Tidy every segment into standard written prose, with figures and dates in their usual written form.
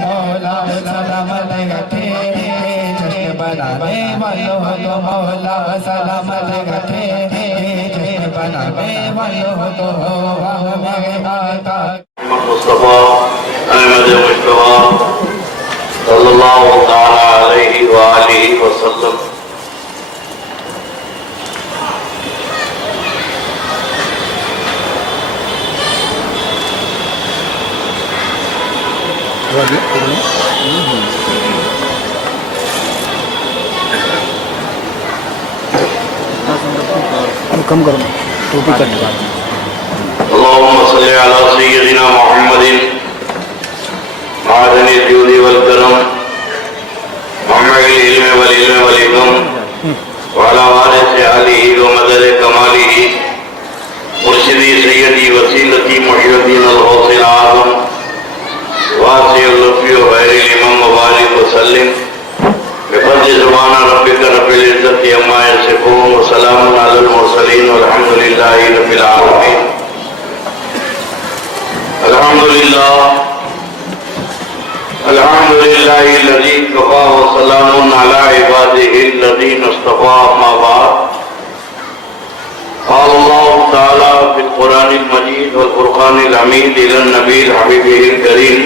مولا سلامت رکھے جشن بنانے والوں کو مولا سلامت رکھے جشن بنانے والوں کو میرے آقا مصطفیٰ احمد مصطفیٰ صلی اللہ تعالیٰ علیہ وآلہ وسلم کم کرو ٹوپی کرنے کا اللهم صل على سيدنا محمد معدن الجود والكرم محمد العلم والعلم والحكم وعلى وارث آله ومدد كماله مرشدي سيدي وسيلتي محي الدين الغوث الأعظم واسع اللطف وخير الإمام مبارك وسلم بفضل سبحان ربك رب العزة عما يصفون وسلام على المرسلين والحمد لله رب العالمين. الحمد لله الذي كفى وسلام على عباده الذين اصطفى. أما بعد قال الله تعالى في القرآن المجيد والفرقان الحميد إلى النبي الحبيب الكريم: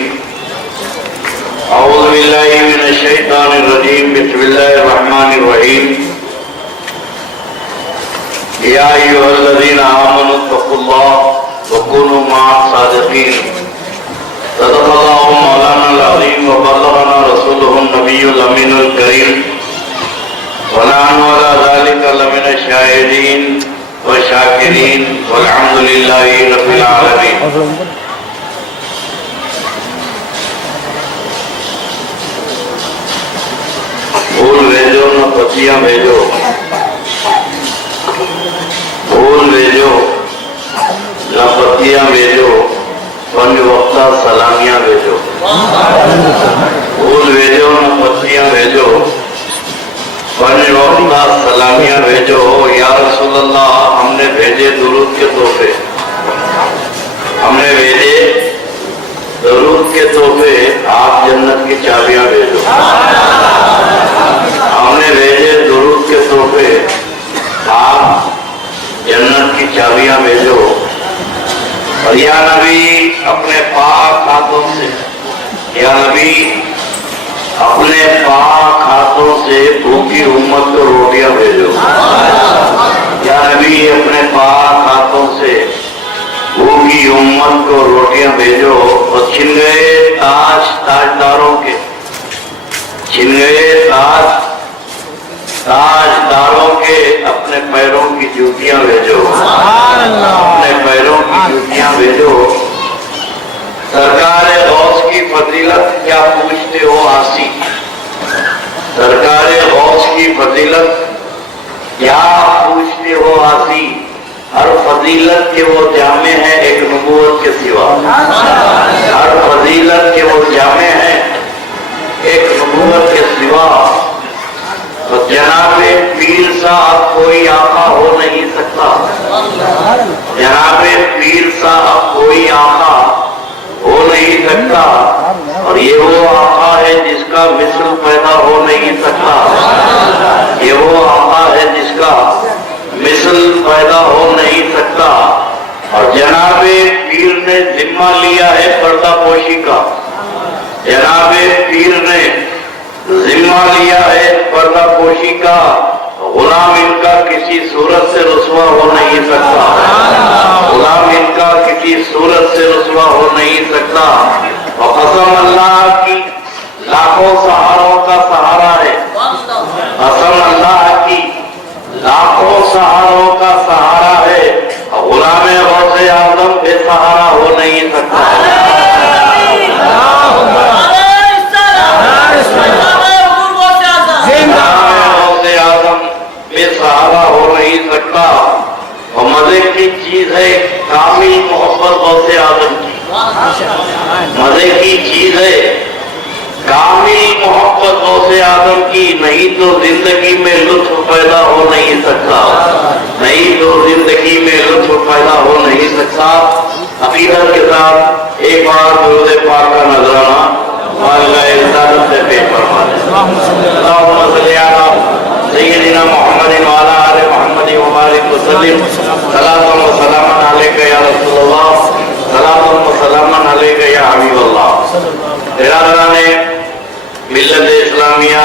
أعوذ بالله من الشيطان الرجيم. بسم الله الرحمن الرحيم. يا أيها الذين آمنوا اتقوا الله وكونوا مع الصادقين. صدق الله مولانا العظيم وبلغنا رسوله النبي الأمين الكريم ونحن على ذلك لمن الشاهدين والشاكرين والحمد لله رب العالمين. پھول بھیجو نہ پتیاں بھیجو، پھول بھیجو نہ پتیاں بھیجو، پنج وقتہ سلامیاں بھیجو. پھول بھیجو نہ پتیاں بھیجو، پنج وقتہ سلامیاں بھیجو. یا رسول اللہ، ہم نے بھیجے درود کے تحفے، ہم نے بھیجے درود کے تحفے، آپ جنت کی چابیاں بھیجو. ہم نے بھیجے درود کے تحفے، آپ جنت کی چابیاں بھیجو. اور یا نبی اپنے پاک ہاتھوں سے، یا نبی اپنے پاک ہاتھوں سے بھوکی امت کو روٹیاں بھیجو. یا نبی اپنے پاک ہاتھوں سے بھوکی امت کو روٹیاں بھیجو. اور چھن گئے تاج تاجداروں کے، چھن گئے تاجداروں کے اپنے پیروں کی جوتیاں بھیجو. اپنے پیروں کی جوتیاں بھیجو. سرکار غوث کی فضیلت کیا پوچھتے ہو آسی، سرکار غوث کی فضیلت کیا پوچھتے ہو آسی. ہر فضیلت کے وہ جامع ہے ایک نبوت کے سوا، ہر فضیلت کے وہ جامع ہے ایک نبوت کے سوا. تو جناب پیر صاحب کوئی آقا ہو نہیں سکتا، جناب پیر صاحب کوئی آقا ہو نہیں سکتا. اور یہ وہ آقا ہے جس کا مثل پیدا ہو نہیں سکتا، یہ وہ آقا ہے جس کا مثل پیدا ہو نہیں سکتا. اور جناب پیر نے ذمہ لیا ہے پردہ پوشی کا، جناب پیر نے ذمہ لیا ہے پردہ پوشی کا. غلام ان کا کسی صورت سے رسوا ہو نہیں سکتا، غلام ان کا کسی صورت سے رسوا ہو نہیں سکتا. اور قسم اللہ کی لاکھوں سہاروں کا سہارا ہے، قسم اللہ کی لاکھوں سہاروں کا سہارا ہے. غلام غوث اعظم بے سہارا ہو نہیں سکتا. سہارا ہو نہیں سکتا. اور مزے کی چیز ہے کامل محبت غوث اعظم کی، مزے کی چیز ہے کامل محبت غوث اعظم کی. نہیں تو زندگی میں لطف پیدا ہو نہیں سکتا، نہیں تو زندگی میں لطف پیدا ہو نہیں سکتا. عقیدت کے ساتھ ایک بار درود پاک کا نذرانہ. वसल्लिम सलातन व सलामन अलैका या रसूलल्लाह सलातन व सलामन अलैका या हबीबल्लाह। बिरादराने मिल्लत इस्लामिया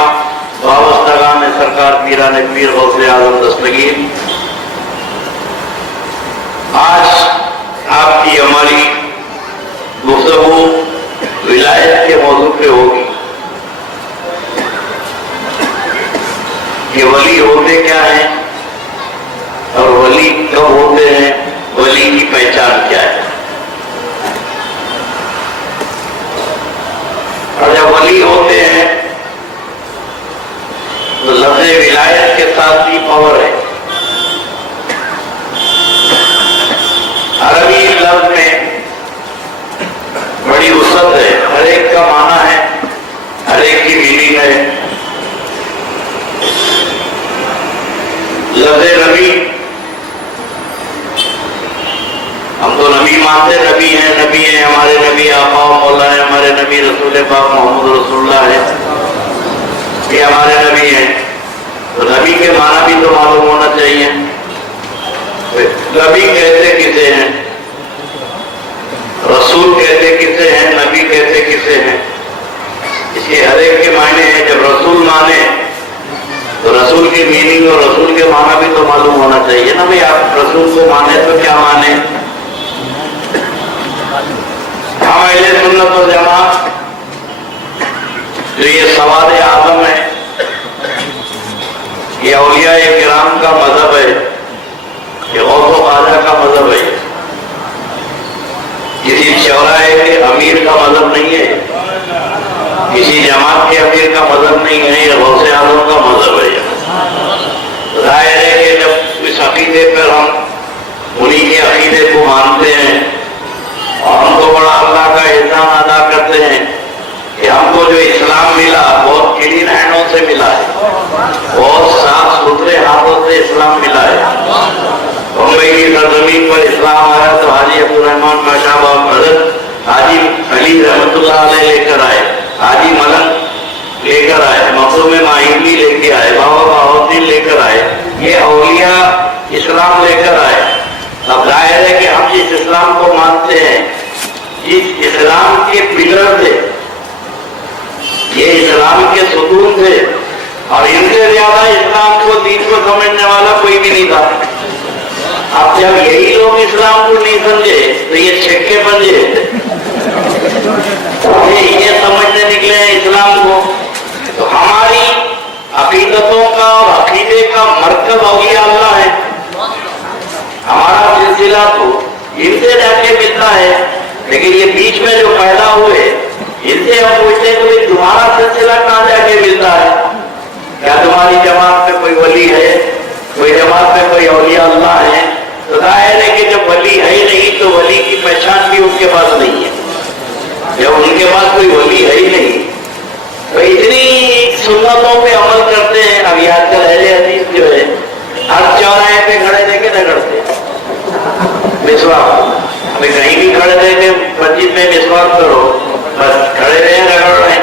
वाबस्तगान सरकार पीराने पीर गौसे आजम दस्तगीर, आज आपकी हमारी गुफ्तगू विलायत के मौजू पे होगी कि वली होते क्या हैं और वली कब होते हैं, वली की पहचान क्या है। और जब वली होते हैं तो लफ्ज़ विलायत के साथ भी पावर है। अरबी लफ्ज़ में बड़ी वसअत है, हर एक का माना है, हर एक की मीनिंग है। लफ्ज़ नबी, हम तो नबी मानते नबी हैं, हमारे नबी आका व मौला है, हमारे नबी रसूल पाक मोहम्मद रसूलुल्लाह है, ये हमारे नबी हैं। तो नबी के माना भी तो मालूम होना चाहिए। नबी कहते किसे हैं, रसूल कहते किसे हैं, नबी कहते किसे हैं, इसके हर एक के मायने हैं। जब रसूल माने तो रसूल की मीनिंग और रसूल के माना भी तो मालूम होना चाहिए ना भाई। आप रसूल को माने तो क्या माने। हम अहले सुन्नत व जमात जो ये सवाद आज़म है, ये औलिया किराम का मजहब है, ये गौस ख्वाजा का मजहब है, किसी चौराहे के अमीर का मजहब नहीं है, किसी जमात के अमीर का मजहब नहीं है, ये गौस आज़म का मजहब है। जाहिर है कि जब इस अकीदे पर हम उन्हीं के अकीदे को मानते हैं और हमको बड़ा अल्लाह का एहसान अदा करते हैं कि हमको जो इस्लाम मिला बहुत क्लीन हैंडों से मिला है, बहुत साफ सुथरे हाथों से इस्लाम मिला है। मुंबई की सरजमीन पर इस्लाम आया तो हाजी अब्दुर्रहमान पाशा बाब हजरत हाजी अली रहमतुल्लाह अलैह लेकर आए, हाजी मलंग लेकर आए, मखदूम माहिमी लेके आए, बाबा बाहुद्दीन लेकर आए, ये औलिया इस्लाम लेकर आए। अब जाहिर है कि हम जिस इस्लाम को मानते हैं, इस इस्लाम के पिलर थे, ये इस्लाम के सुतून थे और इनसे ज्यादा इस्लाम को दीन को समझने वाला कोई भी नहीं था। अब जब यही लोग इस्लाम को नहीं समझे तो ये छक्के बन ये समझने निकले हैं इस्लाम को। तो हमारी अकीदतों का और अकीदे का मरकज औलिया अल्लाह है। हमारा सिलसिला तो इनसे जाके मिलता है, लेकिन ये बीच में जो पैदा हुए इनसे हम पूछते हैं कि तुम्हारा सिलसिला कहाँ जाके मिलता है। क्या तुम्हारी जमात में कोई वली है, कोई जमात में कोई औलिया अल्लाह है? तो जाहिर है कि जब वली है ही नहीं तो वली की पहचान भी उनके पास नहीं है। जब उनके पास कोई वली है ही नहीं तो इतनी सुन्नतों पे अमल करते हैं। अभी आजकल अहले हदीस जो है हर चौराहे पे खड़े देखे न करते मिसवाक, हमें कहीं भी खड़े देखे मस्जिद में मिसवाक करो, बस खड़े रहे रगड़ रहे।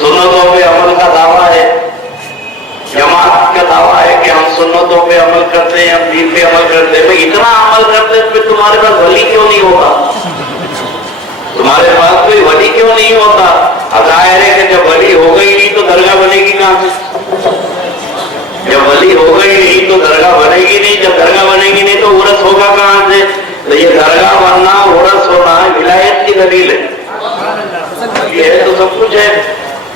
सुन्नतों पे अमल का दावा है, जमात का दावा है कि हम सुन्नतों पे अमल करते हैं, हम दीन पे अमल करते हैं। भाई इतना अमल करते हैं तो तुम्हारे पास वली क्यों नहीं होगा? तुम्हारे पास कोई वली क्यों नहीं होता? अब जाहिर है कि जब वली हो गई नहीं तो दरगाह बनेगी कहां से? जब वली हो गई नहीं तो दरगाह बनेगी नहीं, जब दरगाह बनेगी नहीं तो उरस होगा कहां से? तो ये दरगाह बनना, उरस होना विलायत की दलील है, ये है तो सब कुछ है।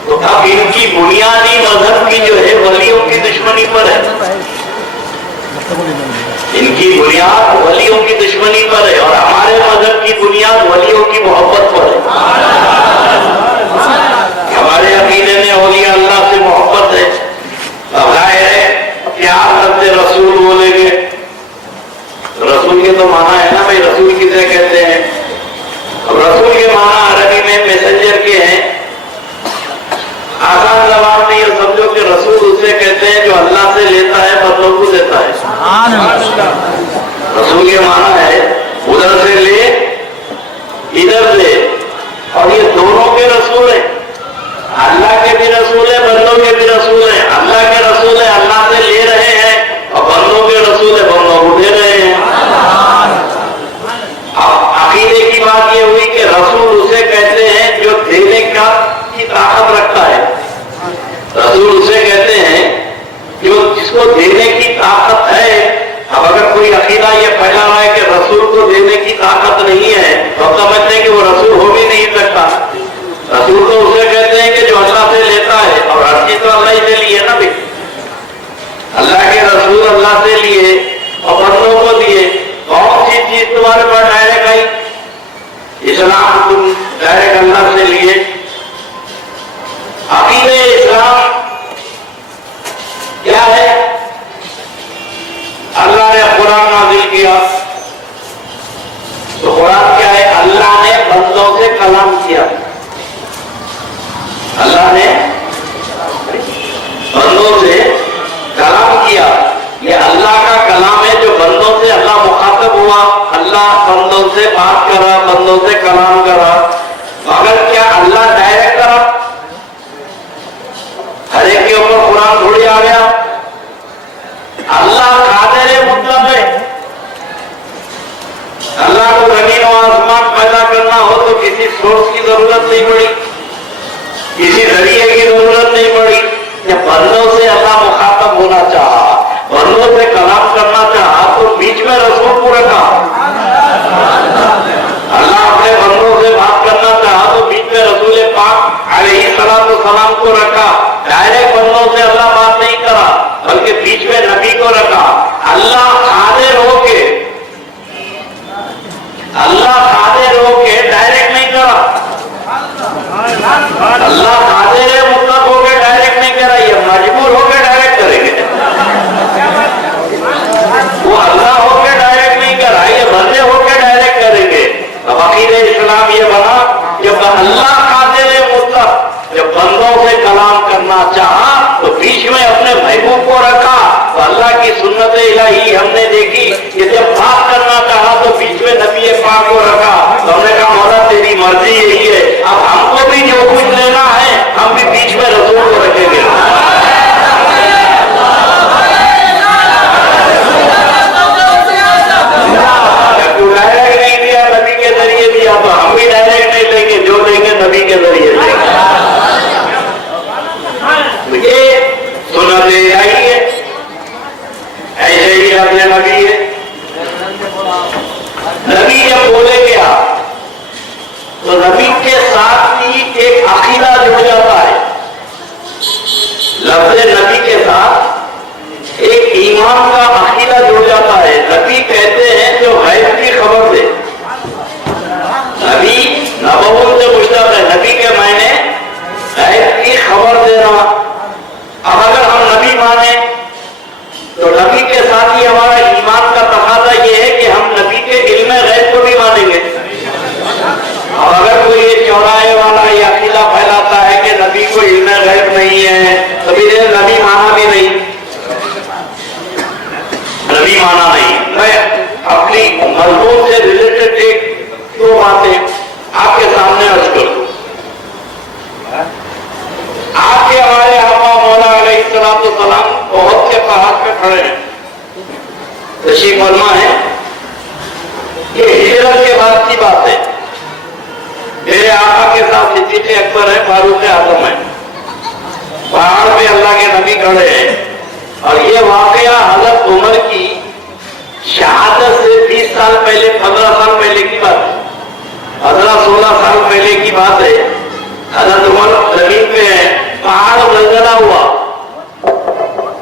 तो अब इनकी बुनियादी मजहब की जो है वलियों की दुश्मनी पर है, इनकी बुनियाद वलियों की दुश्मनी पर है और हमारे मजहब की बुनियाद वलियों की मोहब्बत पर है। हमारे अकीदे में औलिया अल्लाह से मोहब्बत है। अब जाहिर है प्यार करते रसूल बोलेंगे, रसूल के तो माना है ना भाई, रसूल किसे कहते हैं? अब रसूल के माना अरबी में मैसेंजर के हैं। आसान जवाब में ये समझो कि रसूल उसे कहते हैं जो अल्लाह से लेता है बंदों को देता है। रसूल ये माना है उधर से ले इधर से, और ये दोनों के रसूल है, अल्लाह के भी रसूल है, बंदों के भी रसूल है। अल्लाह के रसूल है, अल्लाह से ले रहे हैं, और बंदों के रसूल है, बंदों को दे रहे हैं। بندوں سے کلام کرا، مگر کیا اللہ ڈائریکٹ کرا؟ ہر ایک کے اوپر قرآن تھوڑی آ گیا. اللہ قادر مطلق ہے. اللہ کو زمین و آسمان پیدا کرنا ہو تو کسی سورس کی ضرورت نہیں پڑی، کسی ذریعے کی ضرورت نہیں پڑی. جب بندوں سے اللہ مخاطب ہونا چاہا، بندوں سے کلام کرنا چاہا، تو بیچ میں رسول کو رکھا. اللہ اپنے بندوں سے بات کرنا چاہا تو بیچ میں رسول پاک علیہ السلام کو رکھا. ڈائریکٹ بندوں سے اللہ بات نہیں کرا بلکہ بیچ میں نبی کو رکھا. اللہ قادر ہو کے ڈائریکٹ نہیں کرا. اللہ قادر مطلق ہو کے ڈائریکٹ نہیں کرا، یہ مجبور ہو کے ڈائریکٹ کریں گے. وہ اللہ ہو کے ڈائریکٹ نہیں کرا، یہ بندے ہو کے ڈائریکٹ کریں گے. اب عقیدہ اسلام یہ بنا جب اللہ قادر مطلق جب بندوں سے کلام کرنا چاہا تو بیچ میں اپنے محبوب کو رکھا. تو اللہ کی سنت الہی ہم نے دیکھی کہ جب بات کرنا چاہا تو بیچ میں نبی پاک کو رکھا. تو ہم نے کہا مولا تیری مرضی یہی ہے، اب ہم کو بھی جو کچھ لینا ہے ہم بھی بیچ میں رسول کو رکھیں گے. ڈائریکٹ نہیں دیا، نبی کے ذریعے دیا، تو ہم بھی ڈائریکٹ نہیں لیں گے، جو لیں گے نبی کے ذریعے دیں گے. یہ سنت الہی ہے. ایسے ہی اپنے نبی ہے. نبی جب بولے گیا تو نبی کے ساتھ ہی ایک عقیدہ جڑ جاتا ہے. لفظ نبی کے ساتھ ایک ایمان کا عقیدہ جڑ جاتا ہے. نبی کہتے ہیں جو غیب کی خبر دے. نبی نبوت سے مشتق ہے. نبی کے معنی غیب کی خبر دینا. اب اگر ہم نبی مانیں تو نبی کے ساتھ ہی ہمارا ایمان کا تقاضا یہ ہے کہ ہم نبی کے علم غیب کو بھی مانیں گے. اور اگر کوئی یہ چوراہے والا یہ عقیدہ پھیلاتا ہے کہ نبی کو علم غیب نہیں ہے تو بھی نبی مانا بھی نہیں، نبی مانا نہیں. میں اپنی مضمون سے ریلیٹڈ ایک دو باتیں آپ کے سامنے عرض کر دوں. آپ کے ہمارے آقا مولا علیہ السلام بہت سے پہاڑ پہ کھڑے ہیں، تشریف فرما ہے. یہ ہجرت کے بعد کی بات ہے. میرے آقا کے ساتھ صدیق اکبر ہے، فاروق اعظم ہے. پہاڑ پہ اللہ کے نبی کھڑے ہیں اور یہ واقعہ حضرت عمر کی شہادت سے 20 سال پہلے 15 سال پہلے کی بات ہے. 15-16 سال پہلے کی بات ہے. حضرت عمر زمین پہ ہے، پہاڑ زلزلہ ہوا،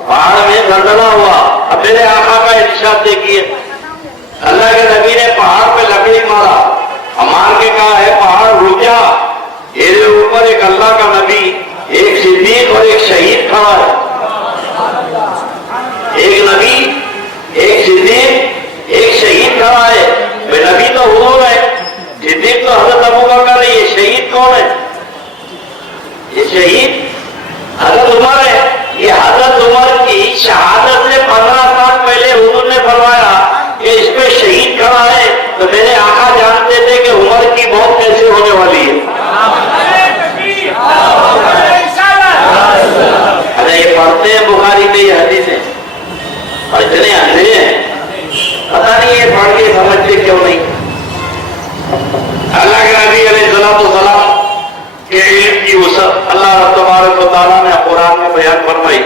پہاڑ میں زلزلہ ہوا. اب میرے آقا کا ارشاد دیکھیے، اللہ کے نبی نے پہاڑ پہ لکڑی مارا، مار کے کہا ہے پہاڑ رک جا. میرے اوپر ایک اللہ کا نبی، ایک صدیق اور ایک شہید کھڑا ہے. ایک نبی، ایک صدیق، ایک شہید کھڑا ہے. نبی تو حضور ہے، صدیق تو حضرت ابوبکر ہے، یہ شہید کون ہے؟ یہ شہید حضرت عمر ہے. یہ حضرت عمر کی شہادت سے 15 سال پہلے حضور نے فرمایا کہ اس پہ شہید کھڑا ہے. تو میرے آقا جانتے تھے کہ عمر کی موت کیسے ہونے والی ہے. ارے یہ پڑھتے ہیں بخاری میں یہ حدیثیں اور اتنے اندھے ہیں، پتہ نہیں یہ پڑھ کے سمجھتے کیوں نہیں. اللہ کے نبی علیہ السلام کے علم کی وسعت اللہ تبارک و تعالیٰ نے قرآن میں بیان فرمائی.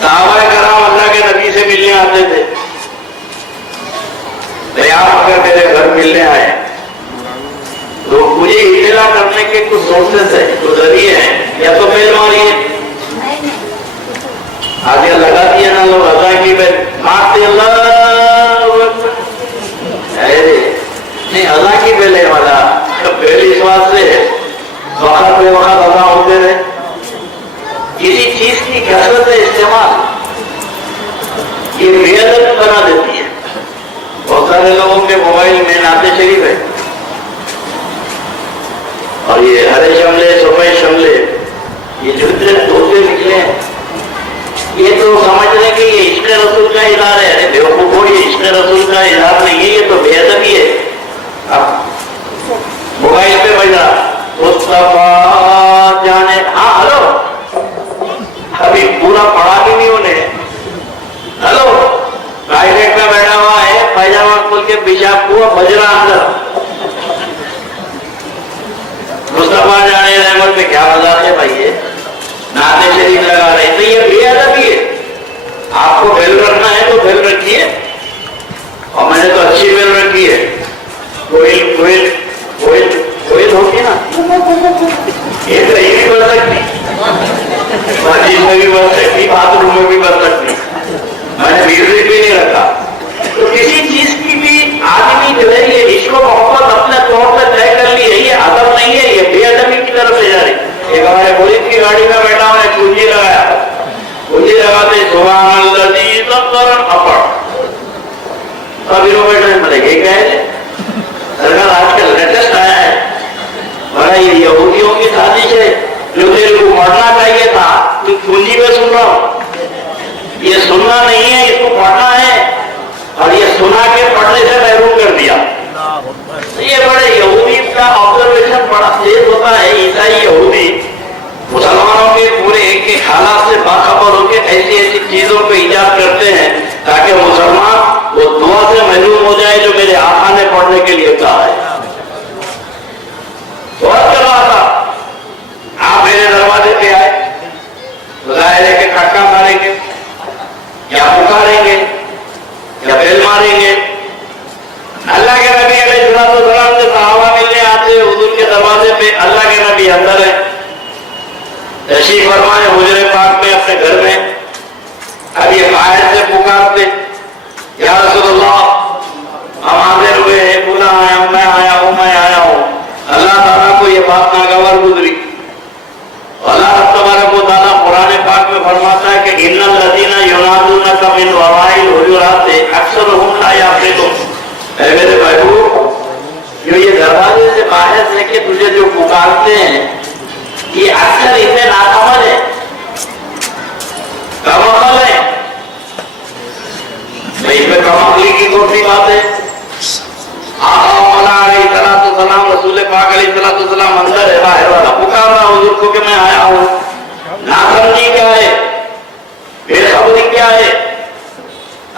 صحابہ کرام اللہ کے نبی سے ملنے آتے تھے. آپ اگر میرے گھر ملنے آئے تو مجھے اطلاع کرنے کے کچھ سورسز ہیں، کچھ ذریعے ہیں. یا تو بیل ماریے، آگے لگا دیا نا لوگ رضا کی بیل مارتے، اللہ نہیں اللہ کی بیل ہے والا بیل اس بات سے وقت بے وقت ادا ہوتے رہے. کسی چیز کی کثرت استعمال یہ بے ادب بنا دیتی ہے. بہت سارے لوگوں کے موبائل میں نعت شریف ہے اور یہ ہرے شملے سفید شملے یہ جتنے دوسرے نکلے ہیں یہ تو سمجھ رہے کہ یہ عشق رسول کا اظہار ہے. ارے بیوقوفو، یہ عشق رسول کا اظہار نہیں ہے، یہ تو بے ادبی ہے. اب موبائل پہ بجا مصطفیٰ جانے, ہاں ہلو, ابھی پورا پڑھا بھی نہیں انہیں. ہلو, ٹوائلٹ میں بیٹھا ہوا ہے, پائجامہ کھول کے پیشاب ہوا, بج رہا اندر مصطفیٰ جانے رحمت پہ. کیا مزاق ہے بھائی, یہ نعت شریف لگا رہے تو یہ بے ادبی ہے. آپ کو بیل رکھنا ہے تو بیل رکھیے, اور میں نے تو اچھی بیل رکھی ہے. کوئل کوئل کوئل کوئل ہوگی نا, یہ کہیں بھی بڑھ سکتی, مسجد میں بھی بڑھ سکتی, باتھ روم میں بھی بڑھ سکتی. میں نے میوزک بھی نہیں رکھا. تو کسی چیز کی بھی آدمی جو ہے یہ عشق و محبت اپنے طور پہ طے کر لی ہے, یہ ادب نہیں ہے, یہ بے ادبی کی طرف لے جا رہی. ایک ہمارے پولیس کی گاڑی میں بیٹھا ہوں, نے کنجی لگایا, کنجی لگاتے سبحان الذی سخر اپڑ, سبھی لوگ بیٹھے ملے گئے. کیا ہے سرکار آج کل لیٹسٹ آیا ہے, بڑا یہ یہودیوں کی سازش ہے, جو تیرے کو پڑھنا چاہیے تھا تو کنجی میں سن رہا ہوں. یہ سننا نہیں ہے, اس کو پڑھنا ہے, اور یہ سنا کے پڑھنے سے محروم کر دیا. یہ بڑے یہودی کا آبزرویشن بڑا تیز ہوتا ہے. عیسائی یہودی مسلمانوں کے پورے ایک ایک حالات سے باخبر ہو کے ایسی ایسی چیزوں کو ایجاد کرتے ہیں تاکہ مسلمان وہ دعا سے محروم ہو جائے جو میرے آقا نے پڑھنے کے لیے کہا ہے. بہت کر رہا تھا, آپ میرے دروازے پہ آئے, ظاہر ہے کہ کھٹکا ماریں گے یا پکاریں گے یا بیل ماریں گے. اللہ کے نبی علیہ السلام سے صحابہ ملنے آتے, حضور کے دروازے پہ اللہ کے نبی اندر ہے, تشریف فرمائے حجرے پاک میں اپنے گھر میں. اب یہ باہر سے پکارتے, یا رسول اللہ ہم حاضر ہوئے ہیں, بولا میں آیا ہوں, میں آیا ہوں. اللہ تعالیٰ کو یہ بات ناگوار گزری. اللہ تبارک و تعالیٰ قرآن پاک میں فرماتا ہے کہ ان الذین ینادونک من وراء الحجرات اکثرهم لا یعقلون. اے میرے بھائیو, جو یہ دروازے سے باہر سے کہ تجھے جو پکارتے ہیں یہ اکثر اتنے ناسمجھ ہیں, کم عقل ہے. اس میں کم عقلی کی کون سی بات ہے؟ آقا مولا علیہ السلام, رسول پاک علیہ السلام اندر ہے, باہر والا پکار رہا حضور کو کہ میں آیا ہوں. ناسمجھی کیا ہے, بے خبری کیا ہے؟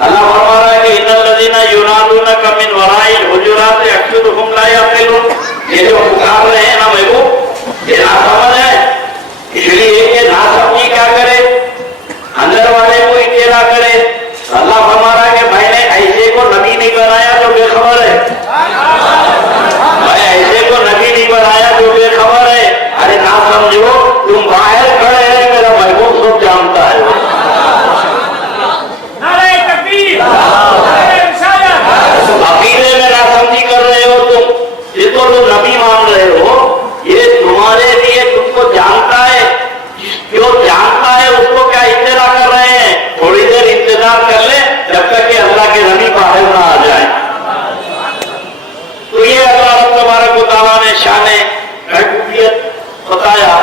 اللہ فرما رہا ہے کہ ان الذین ینادونک من وراء الحجرات اکثرهم لا یعقلون. یہ جو پکار رہے ہیں نا محبوب, یہ ناسمجھ ہے. اس لیے یہ ناسمجھی کیا کرے, اندر والے کو اطلاع کرے. اللہ فرما رہا ہے کہ میں نے ایسے کو نبی نہیں بنایا جو بے خبر ہے, میں ایسے کو نبی نہیں بنایا جو بے خبر ہے. ارے نہ سمجھو, تم باہر کھڑے ہیں, میرا محبوب سب جانتا ہے. عقیدے میں نہ سمجھی کر رہے ہو تم, جس کو تم نبی مان رہے ہو, یہ تمہارے لیے تم کو جانتا ہے, جو جانتا ہے اس کو کیا اطلاع کر رہے ہیں. تھوڑی دیر انتظار کر لیں جب تک کہ اللہ کے نبی باہر نہ آ جائے. تو یہ اللہ تبارک و تعالیٰ نے شان محبوبیت بتایا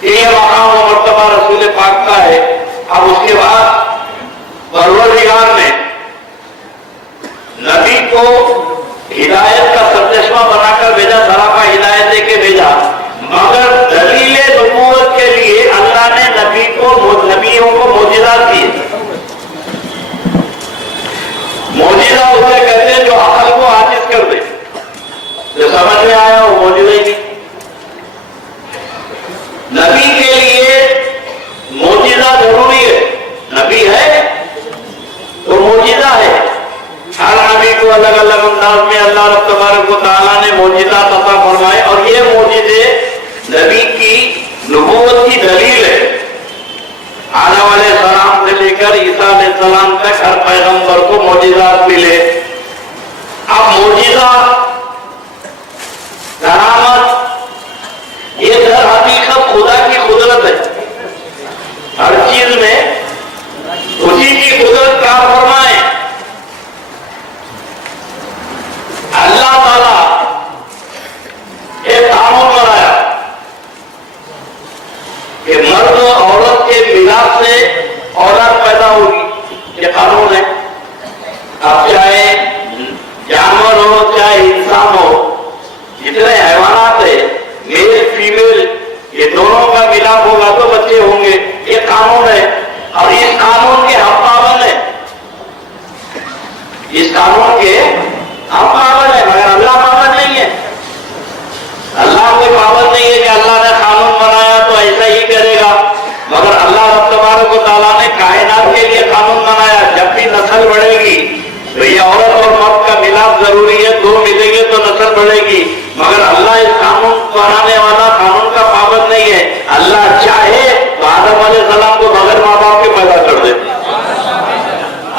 کہ یہ مقام و مرتبہ رسول پاک کا ہے. اب اس کے بعد پروردگار نے نبی کو ہدایت کا سرچشمہ بنا کر بھیجا, سراپا ہدایت دے کے بھیجا, مگر دلیل نبوت کے لیے اللہ نے نبیوں کو معجزات دیے. معجزہ اسے کہتے ہیں جو عقل کو عاجز کر دے, جو سمجھ میں آیا وہ معجزہ ہی نہیں. نبی کے لیے معجزہ ضروری ہے. نبی ہے تو معجزہ ہے. ہر نبی کو الگ الگ انداز میں اللہ رب تبارک و تعالیٰ نے معجزات عطا فرمائے, اور یہ معجزے نبی کی نبوت کی دلیل ہے. آدم علیہ السلام سے لے کر عیسیٰ علیہ السلام تک ہر پیغمبر کو معجزات ملے. اب معجزہ, کرامت, یہ در حقیقت خدا کی قدرت ہے. ہر چیز میں اسی کی قدرت کار فرمائے. اللہ تعالیٰ ایک قانون بنایا کہ مرد و عورت کے ملاپ سے اولاد پیدا ہوگی. یہ قانون ہے. اب چاہے नस्ल बढ़ेगी। तो ये औरत और मर्द का मिलाप जरूरी है, दो मिलेंगे तो नस्ल बढ़ेगी। मगर अल्लाह इस कानून बनाने वाला, कानून का पाबंद नहीं है। अल्लाह चाहे तो आदम अलैहिस्सलाम को बगैर माँ बाप के पैदा कर दे।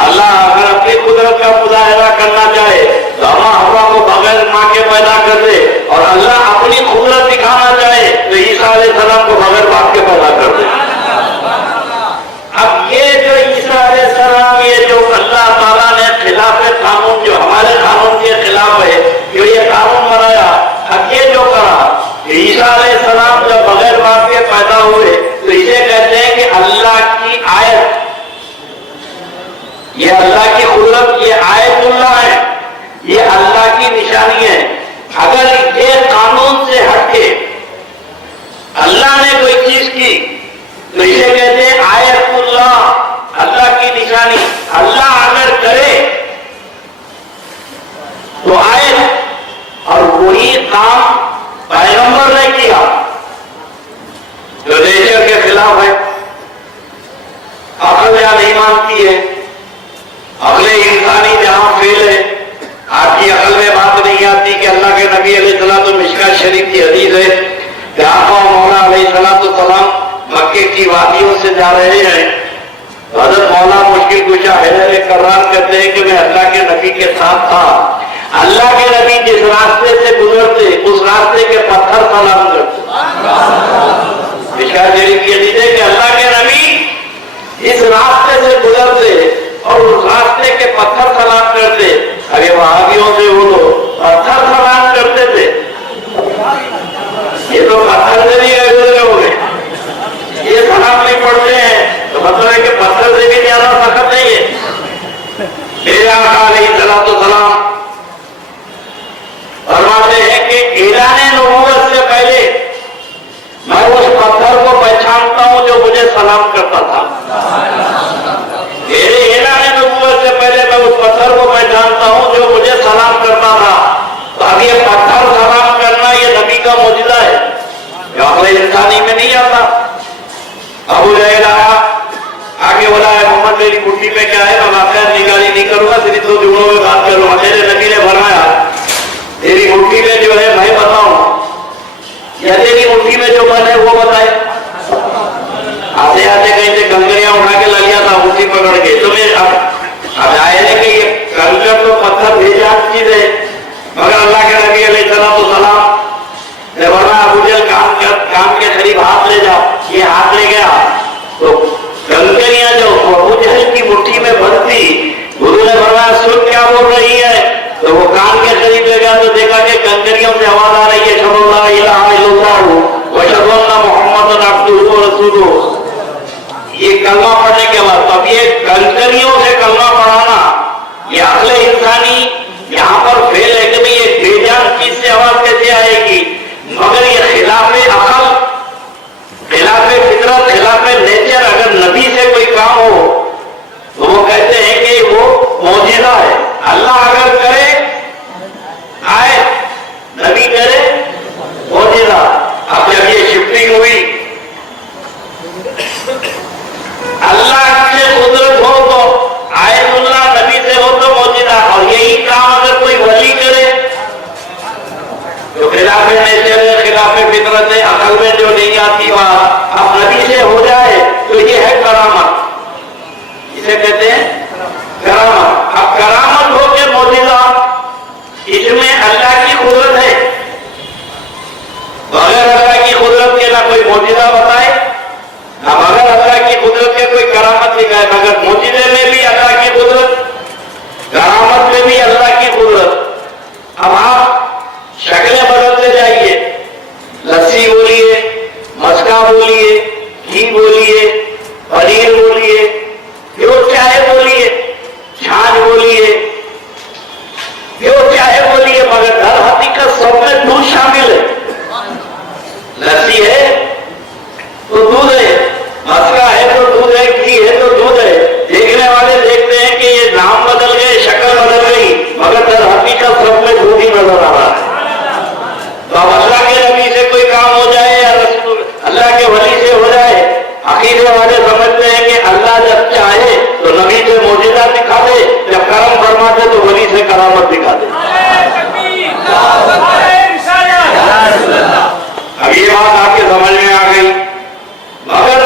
अल्लाह अगर अपनी कुदरत का मुजाहिरा करना चाहे तो अम्मा हवा को बगैर माँ के पैदा कर दे, और अल्लाह अपनी कुदरत दिखाना चाहे तो ईसा अलैहिस्सलाम को बगैर बाप के पैदा कर दे। अब ये जो ईसा अलैहिस्सलाम, ये जो अल्लाह ताला ने खिलाफ कानून, जो हमारे कानून के खिलाफ है, जो ये कानून बनाया, अब ये जो करा, ईसा अलैहिस्सलाम जब बगैर बाप के पैदा हुए तो इसे कहते हैं कि अल्लाह की आयत, ये अल्लाह की कुदरत, ये आयतुल्लाह है, ये अल्लाह की निशानी है। अगर ये कानून से हटके अल्लाह ने कोई चीज की तो इसे कहते हैं आयतुल्लाह, अल्लाह की निशानी। अल्लाह अगर करे तो आयत, और वही काम पैगंबर ने किया जो नेचर के खिलाफ है, अकल या नहीं मानती है। अगले इंसानी जहां फेल है, आपकी अकल में बात नहीं आती कि अल्लाह के नबी अलैहिस्सलाम, तो मिशकात शरीफ की हदीस है, जहां मौला अलैहिस्सलाम मक्के की वादियों से जा रहे हैं, हजरत मौला मुश्किल कुशा है करार करते हैं कि मैं अल्लाह के नबी के साथ था। अल्लाह के नबी जिस रास्ते से गुजरते उस रास्ते के पत्थर सलाम करते। मिशकात शरीफ की हदीस है कि अल्लाह के नबी इस रास्ते से गुजरते और उस रास्ते के पत्थर सलाम करते। अरे वहाबियों से वो लोग पत्थर सलाम करते थे, ये तो पत्थर से भी गुजरे हो गए, ये सलाम नहीं पढ़ते हैं, तो मतलब है कि पत्थर से भी ज्यादा सख्त नहीं है। मेरे आका अलैहिस्सलाम फरमाते हैं कि ऐलान नबूवत से पहले मैं उस पत्थर को पहचानता हूं जो मुझे सलाम करता था। मेरे ऐलान नबूवत से पहले मैं उस पत्थर को पहचानता हूं जो मुझे सलाम करता था। तो अब ये पत्थर सलाम करना ये नबी का मौजूदा है, जो अपने इंसानी में नहीं आता। अबू जहल आया, आगे बोला है मोहम्मद मेरी कुर्सी पे क्या है, मैं वाकई निगरानी नहीं करूंगा, सिर्फ दो जुमलों में बात करूंगा। मेरे नबी ने फरमाया तेरी मुट्ठी में जो है मैं बताऊं या तेरी मुट्ठी में जो मन है वो बताए। आते आते कहीं से कंकरियां उठा के लग गया था मुट्ठी पकड़ के, तो मैं अब आए नहीं कि कंकर तो पत्थर भेजा चीज है, मगर अल्लाह के नबी अलैहिस्सलाम ने बोला अबू जहल काम के करीब हाथ ले जाओ। ये हाथ ले गया तो कंकरियां जो अबू जहल की मुट्ठी में भरती, गुरु ने फरमाया सुन क्या बोल रही है, तो वो कान के करीब ले गया तो देखा कि कंकरियों से आवाज आ रही है अशहदु अल्ला इलाहा इल्लल्लाह व अशहदु अन्ना मुहम्मदन अब्दुहु व रसूलुहु। ये कलमा पढ़ने के बाद अब ये कंकरियों से कलमा पढ़ाना, ये अगले इंसानी यहाँ पर फेल है कि भाई ये बेजान चीज से आवाज कैसे आएगी, मगर ये खिलाफे अकल, खिलाफे फितरत, खिलाफे नेचर अगर नबी से कोई काम हो तो वो कहते हैं कि वो मौजिजा है। अल्लाह अगर करे आए, नबी करे मौजिजा। अब जब ये शिफ्टिंग हुई, अल्लाह से कुदरत हो तो आयतुल्लाह, नबी से हो तो मौजिजा, और यही काम अगर कोई वली करे तो खिलाफे नेचर है, खिलाफे फितरत है, अकल में जो नहीं आती बात, अब नबी से हो जाए तो ये है करामत, इसे कहते हैं करामत। अब करामत हो के मौजिजा, इसमें अल्लाह की कुदरत है, बगैर अल्लाह की कुदरत के ना कोई मौजिजा बताए, अब अगर अल्लाह की कुदरत के कोई करामत दिखाए, मगर मौजिजे में भी अल्लाह की कुदरत, करामत में भी अल्लाह की कुदरत। अब आप शक्लें बदलते जाइए, लस्सी बोलिए, मस्का बोलिए, घी बोलिए, पनीर बोलिए, जो चाहे बोलिए, छाछ बोलिए, जो चाहे बोलिए, मगर हर हकीकत सब में दूध शामिल है। लस्सी है तो दूध है, मस्का है तो दूध है, घी है तो दूध है। देखने वाले देखते हैं कि ये नाम बदल गए, शक्ल बदल गई, मगर हर हकीकत सब में दूध ही नजर आ रहा है। तो अब अल्लाह के नबी से कोई काम हो जाए या रसूल अल्लाह के वली से हो जाए, अकीदे वाले समझते हैं कि अल्लाह जब चाहे तो नबी से मौजूदा दिखा दे, जब करम फरमा दे तो वली से करामत दिखा दे। अब ये बात आपके समझ में आ गई। मगर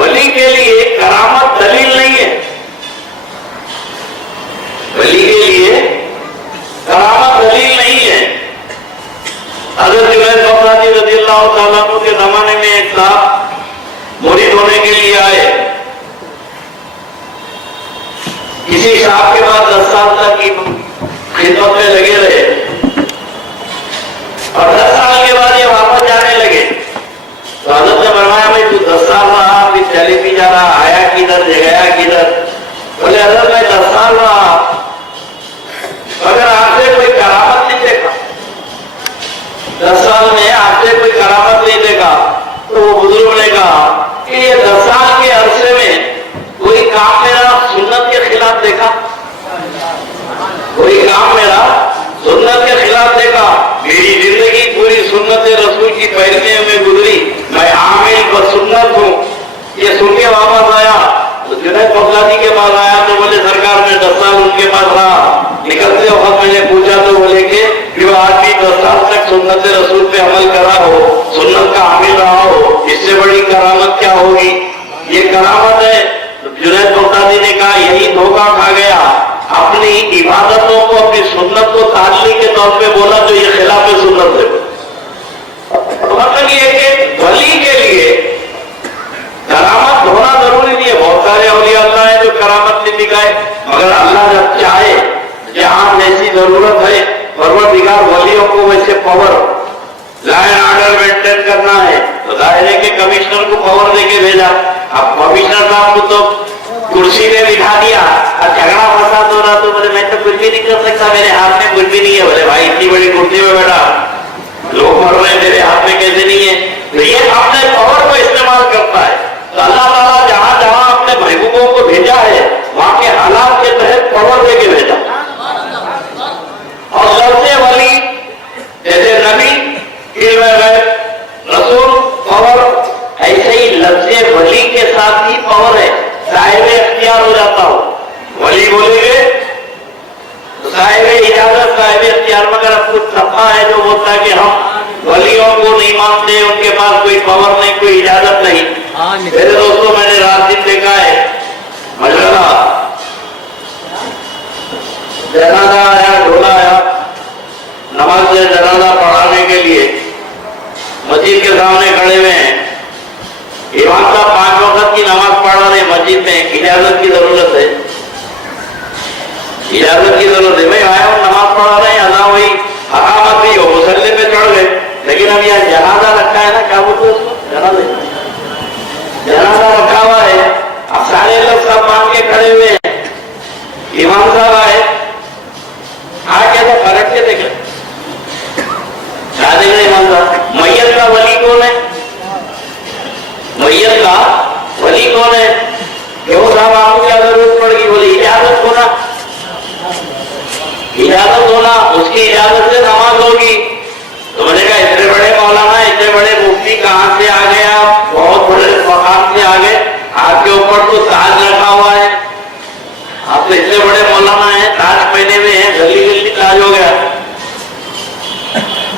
वली के लिए करामत दलील नहीं है। वली के लिए करामत दलील नहीं है। हज़रत जुनैद बगदादी रज़ियल्लाहु ताला अन्हु के जमाने में एक साहब मुरीद होने के लिए आए। किसी साहब के बाद 10 साल तक की खिदमत में लगे रहे और 10 साल के बाद ये वापस जाने लगे। तो हज़रत ने फरमाया भाई तू 10 साल रहा, फिर चले भी जा रहा, आया किधर गया किधर? बोले हज़रत मैं 10 साल रहा मगर आपसे कोई करामत नहीं देखा। 10 साल में आपसे कोई करामत नहीं देखा। तो वो बुजुर्ग ने कहा कि ये 10 साल के अरसे में कोई काम मेरा सुन्नत के खिलाफ देखा? कोई काम मेरा सुन्नत के खिलाफ देखा? मेरी जिंदगी पूरी सुन्नत रसूल की पैरवी में गुजरी, मैं आमिल व सुन्नत हूँ। ये सुन के वापस आया तो जुनैद बगदादी के पास आया तो बोले सरकार मैं 10 साल उनके पास रहा। निकलते वक्त मैंने पूछा तो बोले कि जो आदमी 10 साल तक सुन्नत रसूल पे अमल करा हो, सुन्नत का आमिल रहा हो, इससे बड़ी करामत क्या होगी? ये करामत है। जुनैद बगदादी ने कहा यही धोखा खा गया, अपनी इबादतों को अपनी सुन्नत को ताजली के तौर पे बोला जो ये खिलाफ सुन्नत है। मतलब ये कि वली के लिए करामत होना जरूरी नहीं है। बहुत सारे औलिया अल्लाह है जो करामत नहीं दिखाए, मगर अल्लाह जब चाहे जहां जैसी जरूरत है परवरदिगार वलियों को वैसे पावर लाइन ऑर्डर मेंटेन करना है तो दायरे के कमिश्नर को पावर देके भेजा। अब कमिश्नर साहब को तो कुर्सी में बिठा दिया और झगड़ा फसाद हो रहा तो बोले मैं तो कुछ भी नहीं कर सकता, मेरे हाथ में कुछ भी नहीं है। बोले भाई इतनी बड़ी कुर्सी में बैठा, लोग मर रहे मेरे हाथ में कैसे नहीं है? तो ये अपने पावर को इस्तेमाल करता है। तो अल्लाह ताला जहां जहां अपने महबूबों को भेजा है वहां के हालात के तहत पावर देके भेजा। और सबसे वली जैसे नबी, इल्म गैब, रसूल पावर, ऐसे ही लफ्ज़े वली के साथ ही पावर है। साहिब इख्तियार हो जाता हो, वली बोलेंगे तो साहिब इजाजत, साहिब इख्तियार। मगर अब कुछ सफा है जो बोलता है कि हम वलियों को नहीं मानते, उनके पास कोई पावर नहीं, कोई इजाजत नहीं। मेरे दोस्तों मैंने रात दिन देखा है मजरा जनाजा आया, ढोला आया, नमाज से जनाजा पढ़ाने के लिए मस्जिद के सामने खड़े हुए हैं। इमाम साहब 5 वक्त की नमाज पढ़ रहे मस्जिद में, इजाजत की जरूरत है, इजाजत की जरूरत है। मैं आया हूँ नमाज पढ़ा रहे हैं, अदा हुई, हकामत भी हो, मुसल्ले पे चढ़ गए, लेकिन अब यहाँ जनाजा रखा है ना, क्या बोलते हैं उसको, जनाजा रखा हुआ है। अब सारे लोग सब मान के खड़े हुए हैं। इमाम साहब आए, आके तो फर्क के देखे, क्या देख रहे इमाम साहब? मैयत का वली कौन है? मैयत का वली कौन है? क्यों साहब आपको क्या जरूरत पड़ेगी? बोले इजाजत होना, इजाजत होना, उसकी इजाजत से नमाज होगी। तो मैंने कहा इतने बड़े मौलाना, इतने बड़े मुफ्ती कहां से आ गए आप? बहुत बड़े मकाम से आ गए, आपके ऊपर तो ताज रखा हुआ है, आप तो इतने बड़े मौलाना हैं, ताज पहने हुए हैं, गली गली ताज हो गया।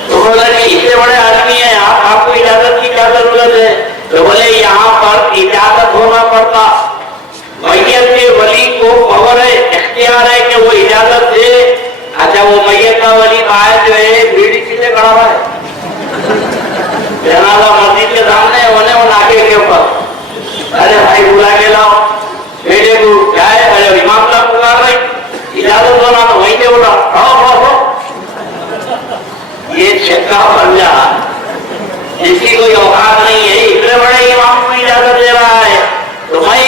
तो बोला कि इतने बड़े आदमी हैं आप, आपको इजाजत की क्या जरूरत है? तो बोले यहाँ पर इजाजत होना पड़ता, मैयत के वली को पावर है, इख्तियार है कि वो इजाजत दे। अच्छा वो मैयत का वली बाहर जो है बीड़ी पीछे खड़ा हुआ है, जनाजा मस्जिद के सामने होने वो नाके के ऊपर, अरे भाई बुला के लाओ बेटे को, क्या है? अरे इमाम साहब पुकार रहे, इजाजत होना तो वहीं से उठा, आओ। ये छक्का बन जा, जिसकी कोई औकात नहीं है, इतने बड़े इमाम को इजाजत दे रहा है। तो मैं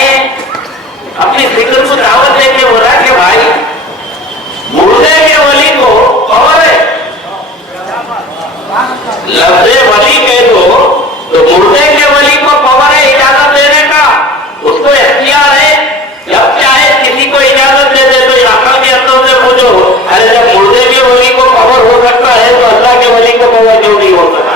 अपनी फिक्र को दावत देके बोला कि भाई मुर्दे के वली को पावर है, लफ्ज़े वली कह दो तो मुर्दे के वली को पावर है इजाजत देने का, उसको इख्तियार है, जब चाहे किसी को इजाजत दे दे। तो इलाका के अंदर से पूछो, अरे जब मुर्दे के वली को पावर हो सकता है तो अल्लाह के वली को पावर क्यों नहीं हो सकता?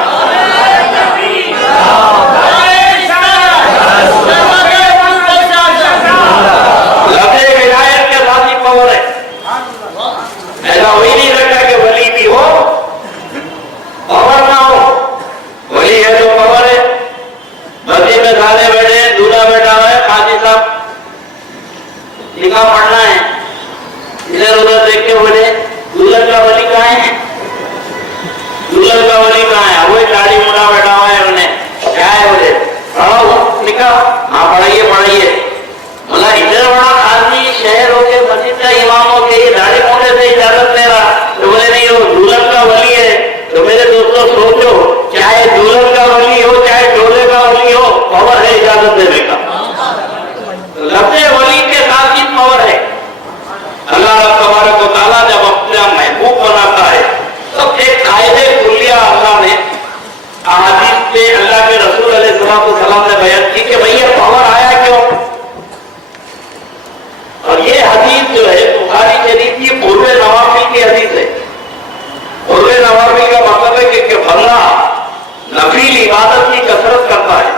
इबादत की कसरत करता है,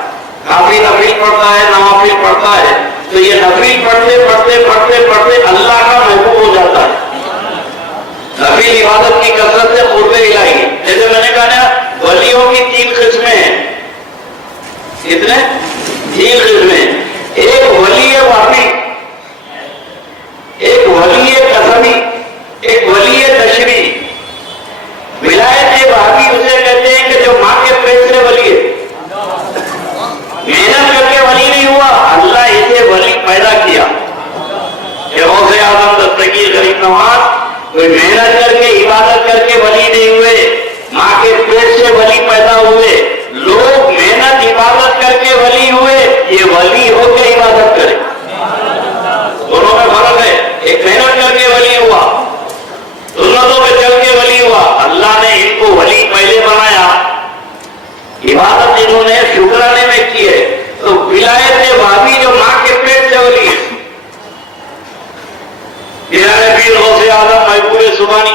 काफी नफिल पढ़ता है, नवाफिल पढ़ता है, तो ये नफिल पढ़ते पढ़ते पढ़ते पढ़ते अल्लाह का महबूब हो जाता है। नफिल इबादत की कसरत से कुर्बे इलाही, जैसे मैंने कहा ना, वलियों की 3 किस्में हैं। कितने? 3 किस्में। एक वली वाफी, एक वली कसमी, एक वली तशरी। विलायत वाफी उसे कहते हैं कि जो माँ के पेट से वली है, मेहनत करके वली नहीं हुआ, अल्लाह इसे वली पैदा किया। गौसे आजम दस्तगीर गरीब नवाज कोई मेहनत करके इबादत करके वली नहीं हुए, माँ के पेट से वली पैदा हुए। लोग मेहनत इबादत करके वली हुए, ये वली होकर इबादत करे। दोनों में फर्क है। एक मेहनत करके वली हुआ, सुन्नतों पे चल के वली हुआ, अल्लाह ने इनको वली पहले बनाया, इबादत इन्होंने शुक्राने में की है। तो विलायत भाभी जो माँ के पेट से वली है। पीर गौसे आजम महबूब सुबानी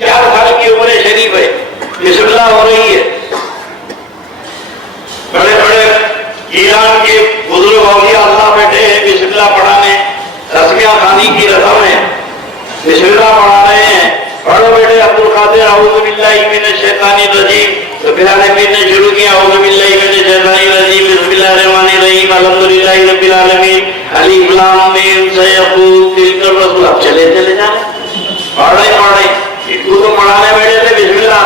4 साल की उम्र शरीफ है, बिस्मिल्लाह हो रही है। बड़े बड़े ईरान के बुजुर्ग औलिया अल्लाह बैठे हैं बिस्मिल्लाह पढ़ाने, तस्मिया खानी की रस्म है, बिस्मिल्लाह पढ़ा रहे हैं। पढ़ो बेटे अब्दुल कादिर औज़ु बिल्लाहि मिनश शैतानिर रजीम। तो बिलाल पीर ने शुरू किया औज़ु बिल्लाहि मिनश शैतानिर रजीम, बिस्मिल्लाहिर रहमानिर रहीम, अल्हम्दुलिल्लाहि रब्बिल आलमीन, अलिफ लाम मीम सयक़ूल तिलकर रसूल। अब चले जाए, पढ़ रहे इनको तो पढ़ाने बैठे थे बिस्मिल्लाह,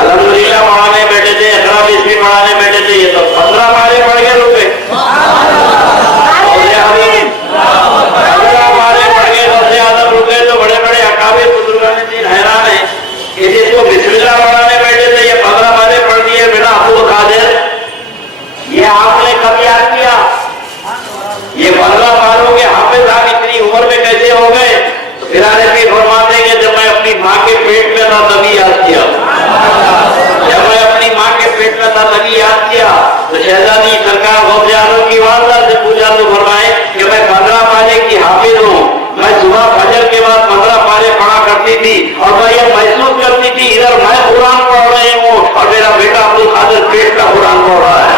अल्हम्दुलिल्लाह पढ़ाने बैठे थे, इक़रा बिस्मी पढ़ाने बैठे थे, ये तो 15 पारे पढ़ गए रुके। 15 पारे पढ़ गए, सबसे ज्यादा रुके। तो बड़े बड़े अकाबिर बुजुर्गान दीन हैरान है कि जिसको बिस्मिल्लाह पढ़ाने बैठे थे, ये 15 पारे पढ़ दिए बिना अब्दुल कादिर। ये आपने कब याद किया? ये 15 पारों के हाफिज आप इतनी उम्र में कैसे हो गए? फिर भी फरमाते हैं जब मैं अपनी माँ के पेट में था तभी याद किया। जब मैं अपनी माँ के पेट में था तभी याद किया। तो शहजादी सरकार गौसे आजम की वालदा से पूछा तो फरमाए कि मैं 15 पारे की हाफिज हूँ, मैं सुबह फजर के बाद 15 पारे पढ़ा करती थी और मैं ये महसूस करती थी इधर मैं कुरान पढ़ रही हूँ और मेरा बेटा अब्दुल कादिर पेट का कुरान पढ़ रहा है।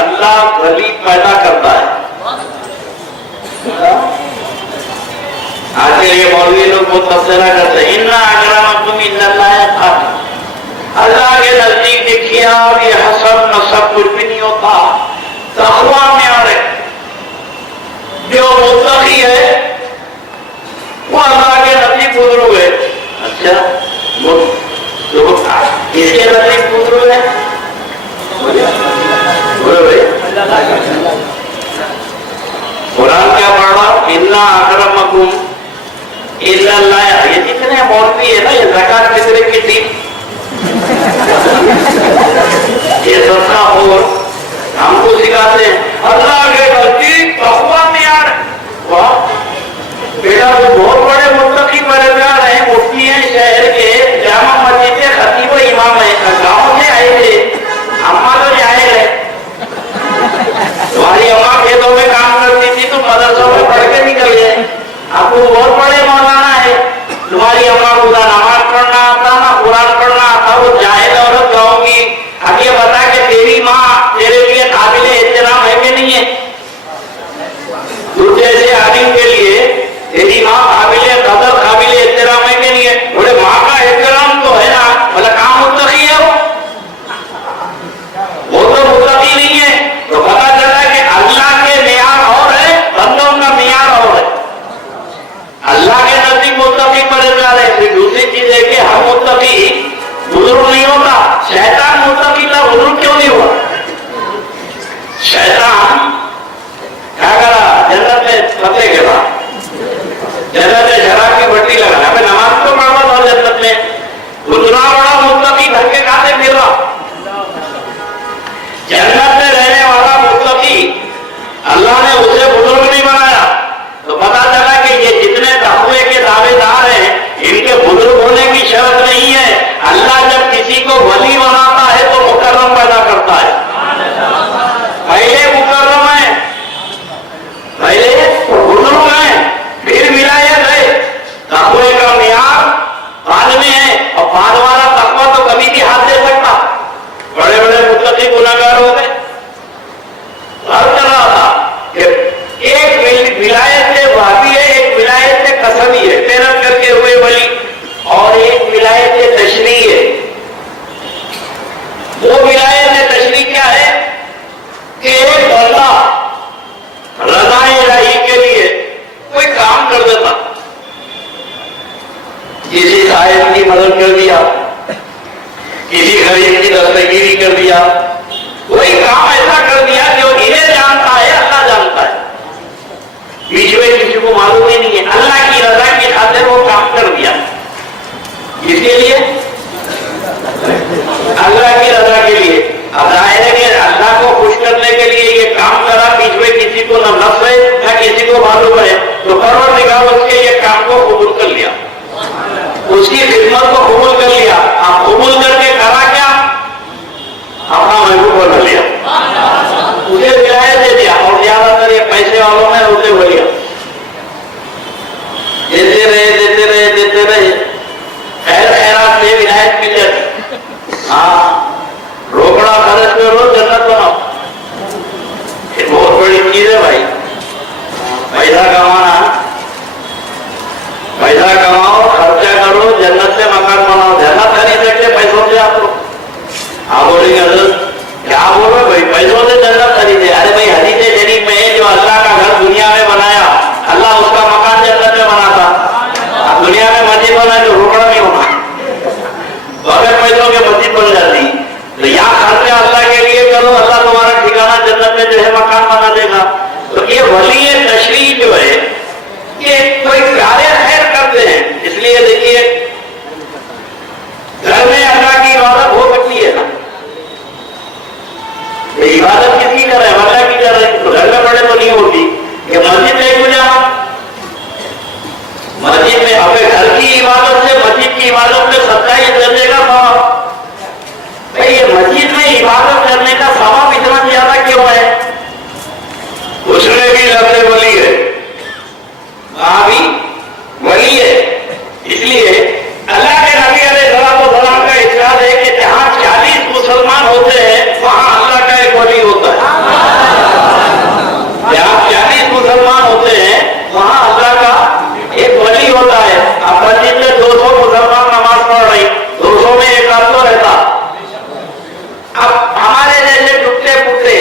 अल्लाह वली पैदा करता है। आजकल ये मौलवी लोग बहुत तबसरा करते हैं, इन्ना अकरमकुम इंदल्लाह, अल्लाह के नजदीक देखिए आप ये हसब नसब कुछ भी नहीं होता, तक़वा में आ रहे। जो मुत्तकी है वो अल्लाह के नजदीक बुजुर्ग है। अच्छा, किसके नजदीक बुजुर्ग है? कुरान क्या पढ़ रहा? इन्ना अकरमकुम इल्लल्लाह। ये जितने मौलवी है ना, ये ज़कात फित्र की टीम, ये सदका और हमको सिखाते हैं अल्लाह के नजदीक तक़वा में यार। वाह बेटा, वो बहुत बड़े मुत्तकी परहेज़गार हैं, मुफ्ती हैं शहर के, जामा मस्जिद के खतीब व इमाम है, गाँव से आए थे। अम्मा तो जाहिल है, तुम्हारी अम्मा खेतों में काम करती थी तो मदरसों में पढ़ के निकल गए। आपको बहुत बड़े मौलाना है, तुम्हारी अम्मा को ना नमाज पढ़ना आता ना कुरान पढ़ना आता, वो जाहिल औरत गाँगी। अब ये बता कि तेरी माँ तेरे लिए काबिल एहतराम है कि नहीं है? तू जैसे आदमी के लिए तेरी माँ हुए वली, और एक विलायत तशरीह है। वो विलायत तशरीह क्या है कि एक बंदा रज़ाए इलाही के लिए कोई काम कर देता, किसी साहिब की मदद कर दिया, किसी गरीब की दस्तगीरी कर दिया, कोई काम ऐसा कर दिया जो इन्हें जानता है, अल्लाह जानता है, बीच में किसी को मालूम ही नहीं है, अल्लाह की रजा की खातिर वो काम कर दिया। किसके लिए? अल्लाह की रजा के लिए। अब जाहिर है कि अल्लाह को खुश करने के लिए ये काम करा, बीच में किसी को न नफ्स है न किसी को मालूम है, तो परवरदिगार उसके ये काम को कबूल कर लिया, उसकी खिदमत को कबूल कर लिया। आप कबूल करके करा क्या? अपना महबूब बना लिया, उसे विलायत दे दिया। और ज्यादातर ये पैसे वालों में होते बोलिया, देते रहे देते रहे देते रहे, खैर खैरात से विलायत मिल जाती। हाँ, रोकड़ा खर्च करो, जन्नत बनाओ, ये बहुत बड़ी चीज है भाई। पैसा कमाना, पैसा कमाओ, खर्चा करो, जन्नत से मकान बनाओ। जन्नत खरीद सकते पैसों से आप लोग? आप बोलेंगे क्या बोल रहे भाई, पैसों से जन्नत खरीदे? अरे भाई, हदीस शरीफ में है, जो अल्लाह का घर दुनिया में बनाया, अल्लाह उसका मकान जन्नत में बनाता। अब दुनिया में मस्जिद बनाए तो रोकड़ा नहीं होना, बगैर पैसों के मस्जिद बन जाती। तो यहाँ खर्चा अल्लाह के लिए करो, अल्लाह तुम्हारा ठिकाना जन्नत में जो है मकान बना देगा। तो ये वली तशरीह जो है, ये कोई कार्य खैर करते हैं, इसलिए देखिए घर में अल्लाह की इबादत हो सकती है ना, ये इबादत किसकी कर रहे हैं? अल्लाह की कर रहे हैं, तो घर में पड़े तो नहीं होती। ये मस्जिद में क्यों जाना? मस्जिद में अपने घर की इबादत से मस्जिद की इबादत में 27 दर्जे का सवाब। भाई ये मस्जिद में इबादत करने का सवाब इतना ज्यादा क्यों है? उसमें भी लफ्ज़ वली है, वहां भी वली है। इसलिए अल्लाह के नबी अलैहिस्सलाम का इरशाद है कि जहां 40 मुसलमान होते हैं वहां अल्लाह का एक वली होता है। जहां 40 मुसलमान होते हैं वहां अल्लाह का एक वली होता है। अब मस्जिद में 200 मुसलमान नमाज पढ़ रही, 200 में एक आध तो रहता। अब हमारे जैसे टुकड़े पुटरे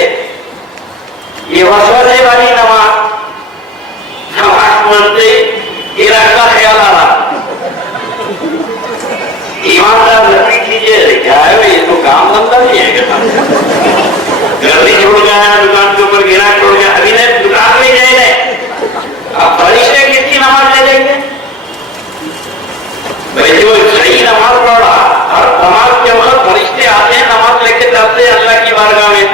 ये वसवसे वाली नमाज मनते इराक का ख्याल आ रहा, ईमानदार नबी कीजिए, क्या है भाई, ये तो काम धंधा नहीं है क्या? घर नहीं छोड़ गया, दुकान के ऊपर गिरा छोड़ गया, अभी ने दुकान में गए नहीं। अब फरिश्ते किसकी नमाज ले लेंगे? भाई जो सही नमाज पढ़ा, हर नमाज के वक्त फरिश्ते आते हैं, नमाज लेके जाते हैं अल्लाह की बारगाह में।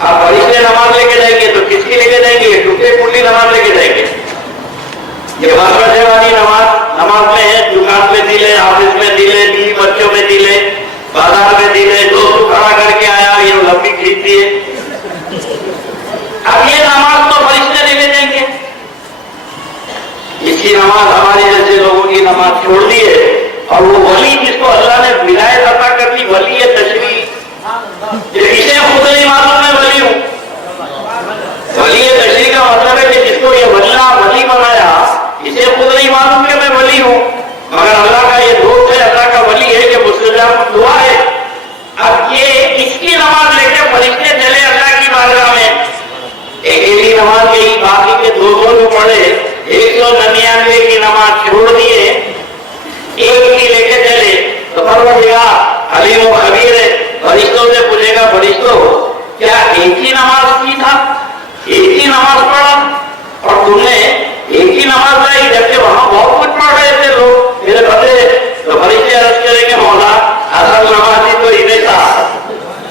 अब फरिश्ते नमाज लेके जाएंगे तो किसकी लेके जाएंगे? टुकड़े पुटली नमाज लेके जाएंगे। ये वसवसे वाली नमाज में है, दुकान में दिले, ऑफिस में दिले, बीवी बच्चों में दिले, बाजार में दिले, दोस्त खड़ा करके आया, ये लंबी खींचती है। अब ये नमाज तो फरिश्ते लेके जाएंगे, इसकी नमाज हमारे जैसे लोगों की नमाज छोड़ दी है। और वो वली जिसको अल्लाह ने विलायत अता कर दी, वली है तशरीह, इसे खुद नहीं मालूम मैं वली हूं। वली है तशरीह का मतलब है कि जिसको ये वली बनाया, इसे खुद नहीं मालूम कि मैं वली हूं, मगर अल्लाह का ये दोस्त है, अल्लाह का वली है कि मुस्तजाब दुआ है। अब ये इसकी नमाज लेके फरिश्ते चले अल्लाह की बारगाह में, एक नमाज गई, बाकी के 200 जो पढ़े 199 की नमाज छोड़ दिए, एक ही लेके चले, तो परवरदिगार अलीम व खबीर है, फरिश्तों से पूछेगा, फरिश्तों क्या एक ही नमाज की था, एक ही नमाज पढ़ा और तुमने एक ही नमाज लाई, जबकि वहां बहुत कुछ पढ़ रहे थे लोग मेरे बदले? तो फरिश्ते अर्ज करेंगे, मौला असल नमाजी तो इन्हें था,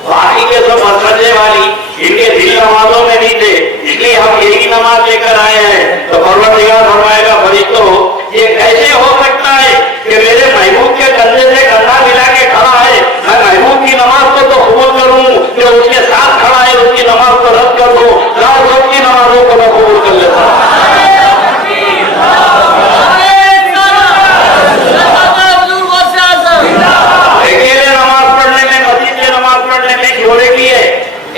बाकी के सब मसले वाली इनके दिल नमाजों में नहीं थे, इसलिए हम यही नमाज लेकर आए हैं। तो परवरदिगार फरमाएगा, फरिश्तों ये कैसे हो सकता है कि मेरे महबूब के कंधे से कंधा मिला के खड़ा है, मैं महबूब की नमाज को तो कबूल करूं, जो उसके साथ खड़ा है उसकी नमाज को रद्द कर दूं, सबकी नमाजों को मैं कबूल कर लेता हूं। अकेले नमाज पढ़ने में, मस्जिद में नमाज पढ़ने में जोड़े की है,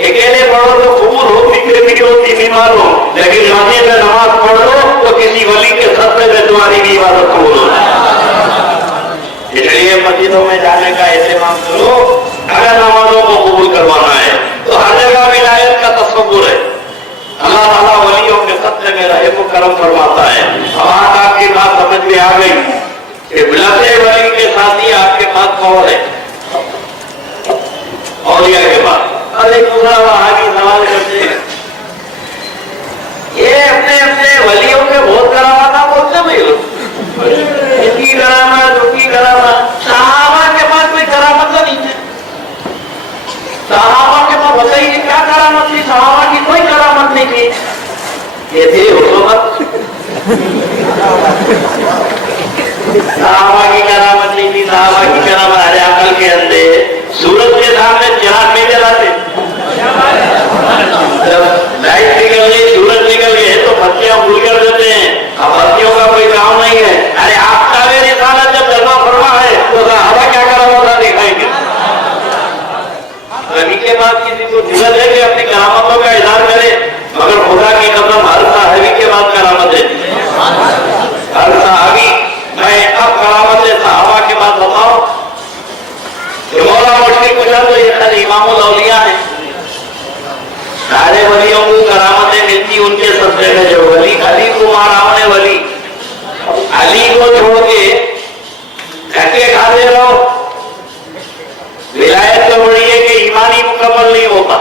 अकेले पढ़ो तो कबूल हो, फिक्र होती बीमार हो, लेकिन मस्जिद में नमाज पढ़ लो तो किसी मस्जिदों में जाने का एहतमाम करो। अगर नमाजों को कबूल करवाना है तो हर जगह विलायत का तस्वुर है। अल्लाह ताला वलियों के सत्य में रहम करम फरमाता है। अब आज आपकी बात समझ में आ गई कि मिलते वली के साथी आपके पास कौन है? औलिया के पास। अरे दूसरा वहां सवाल करते हैं, ये अपने अपने वलियों के बहुत करामाता बोलते भाई लोग, इनकी करामत उनकी करामत। सहाबा के पास कोई करामत नहीं है। सहाबा के पास बताइए क्या करामत थी? सहाबा की कोई करामत नहीं थी। ये थे हुकूमत, सहाबा की करामत नहीं थी। सहाबा की करामत अरे अकल के अंदर सूरज के सामने जहाज में जलाते, जब लाइट निकल गई सूरज निकल गए तो बत्तियां भूल कर देते हैं। अब बत्तियों का कोई काम नहीं है। अरे आपका वे रिसालत जब जलवा फरमा है तो सहाबा क्या करामत था दिखाएंगे। रवि के बाद किसी को जरूरत है कि अपनी करामतों का इजहार करे, मगर खुदा की कसम हर साहबी के बाद करामत है। हर साहबी मैं अब करामत सहाबा के बाद बताओ। मौला मुश्किल पूछा तो ये खाली इमामुल औलिया है। सारे वलियों को करामतें मिलती उनके सदक़े में। जो वली अली को मारा हमने, वली अली को छोड़ के धक्के खाते रहो। विलायत तो बड़ी है कि ईमानी मुकम्मल नहीं होता।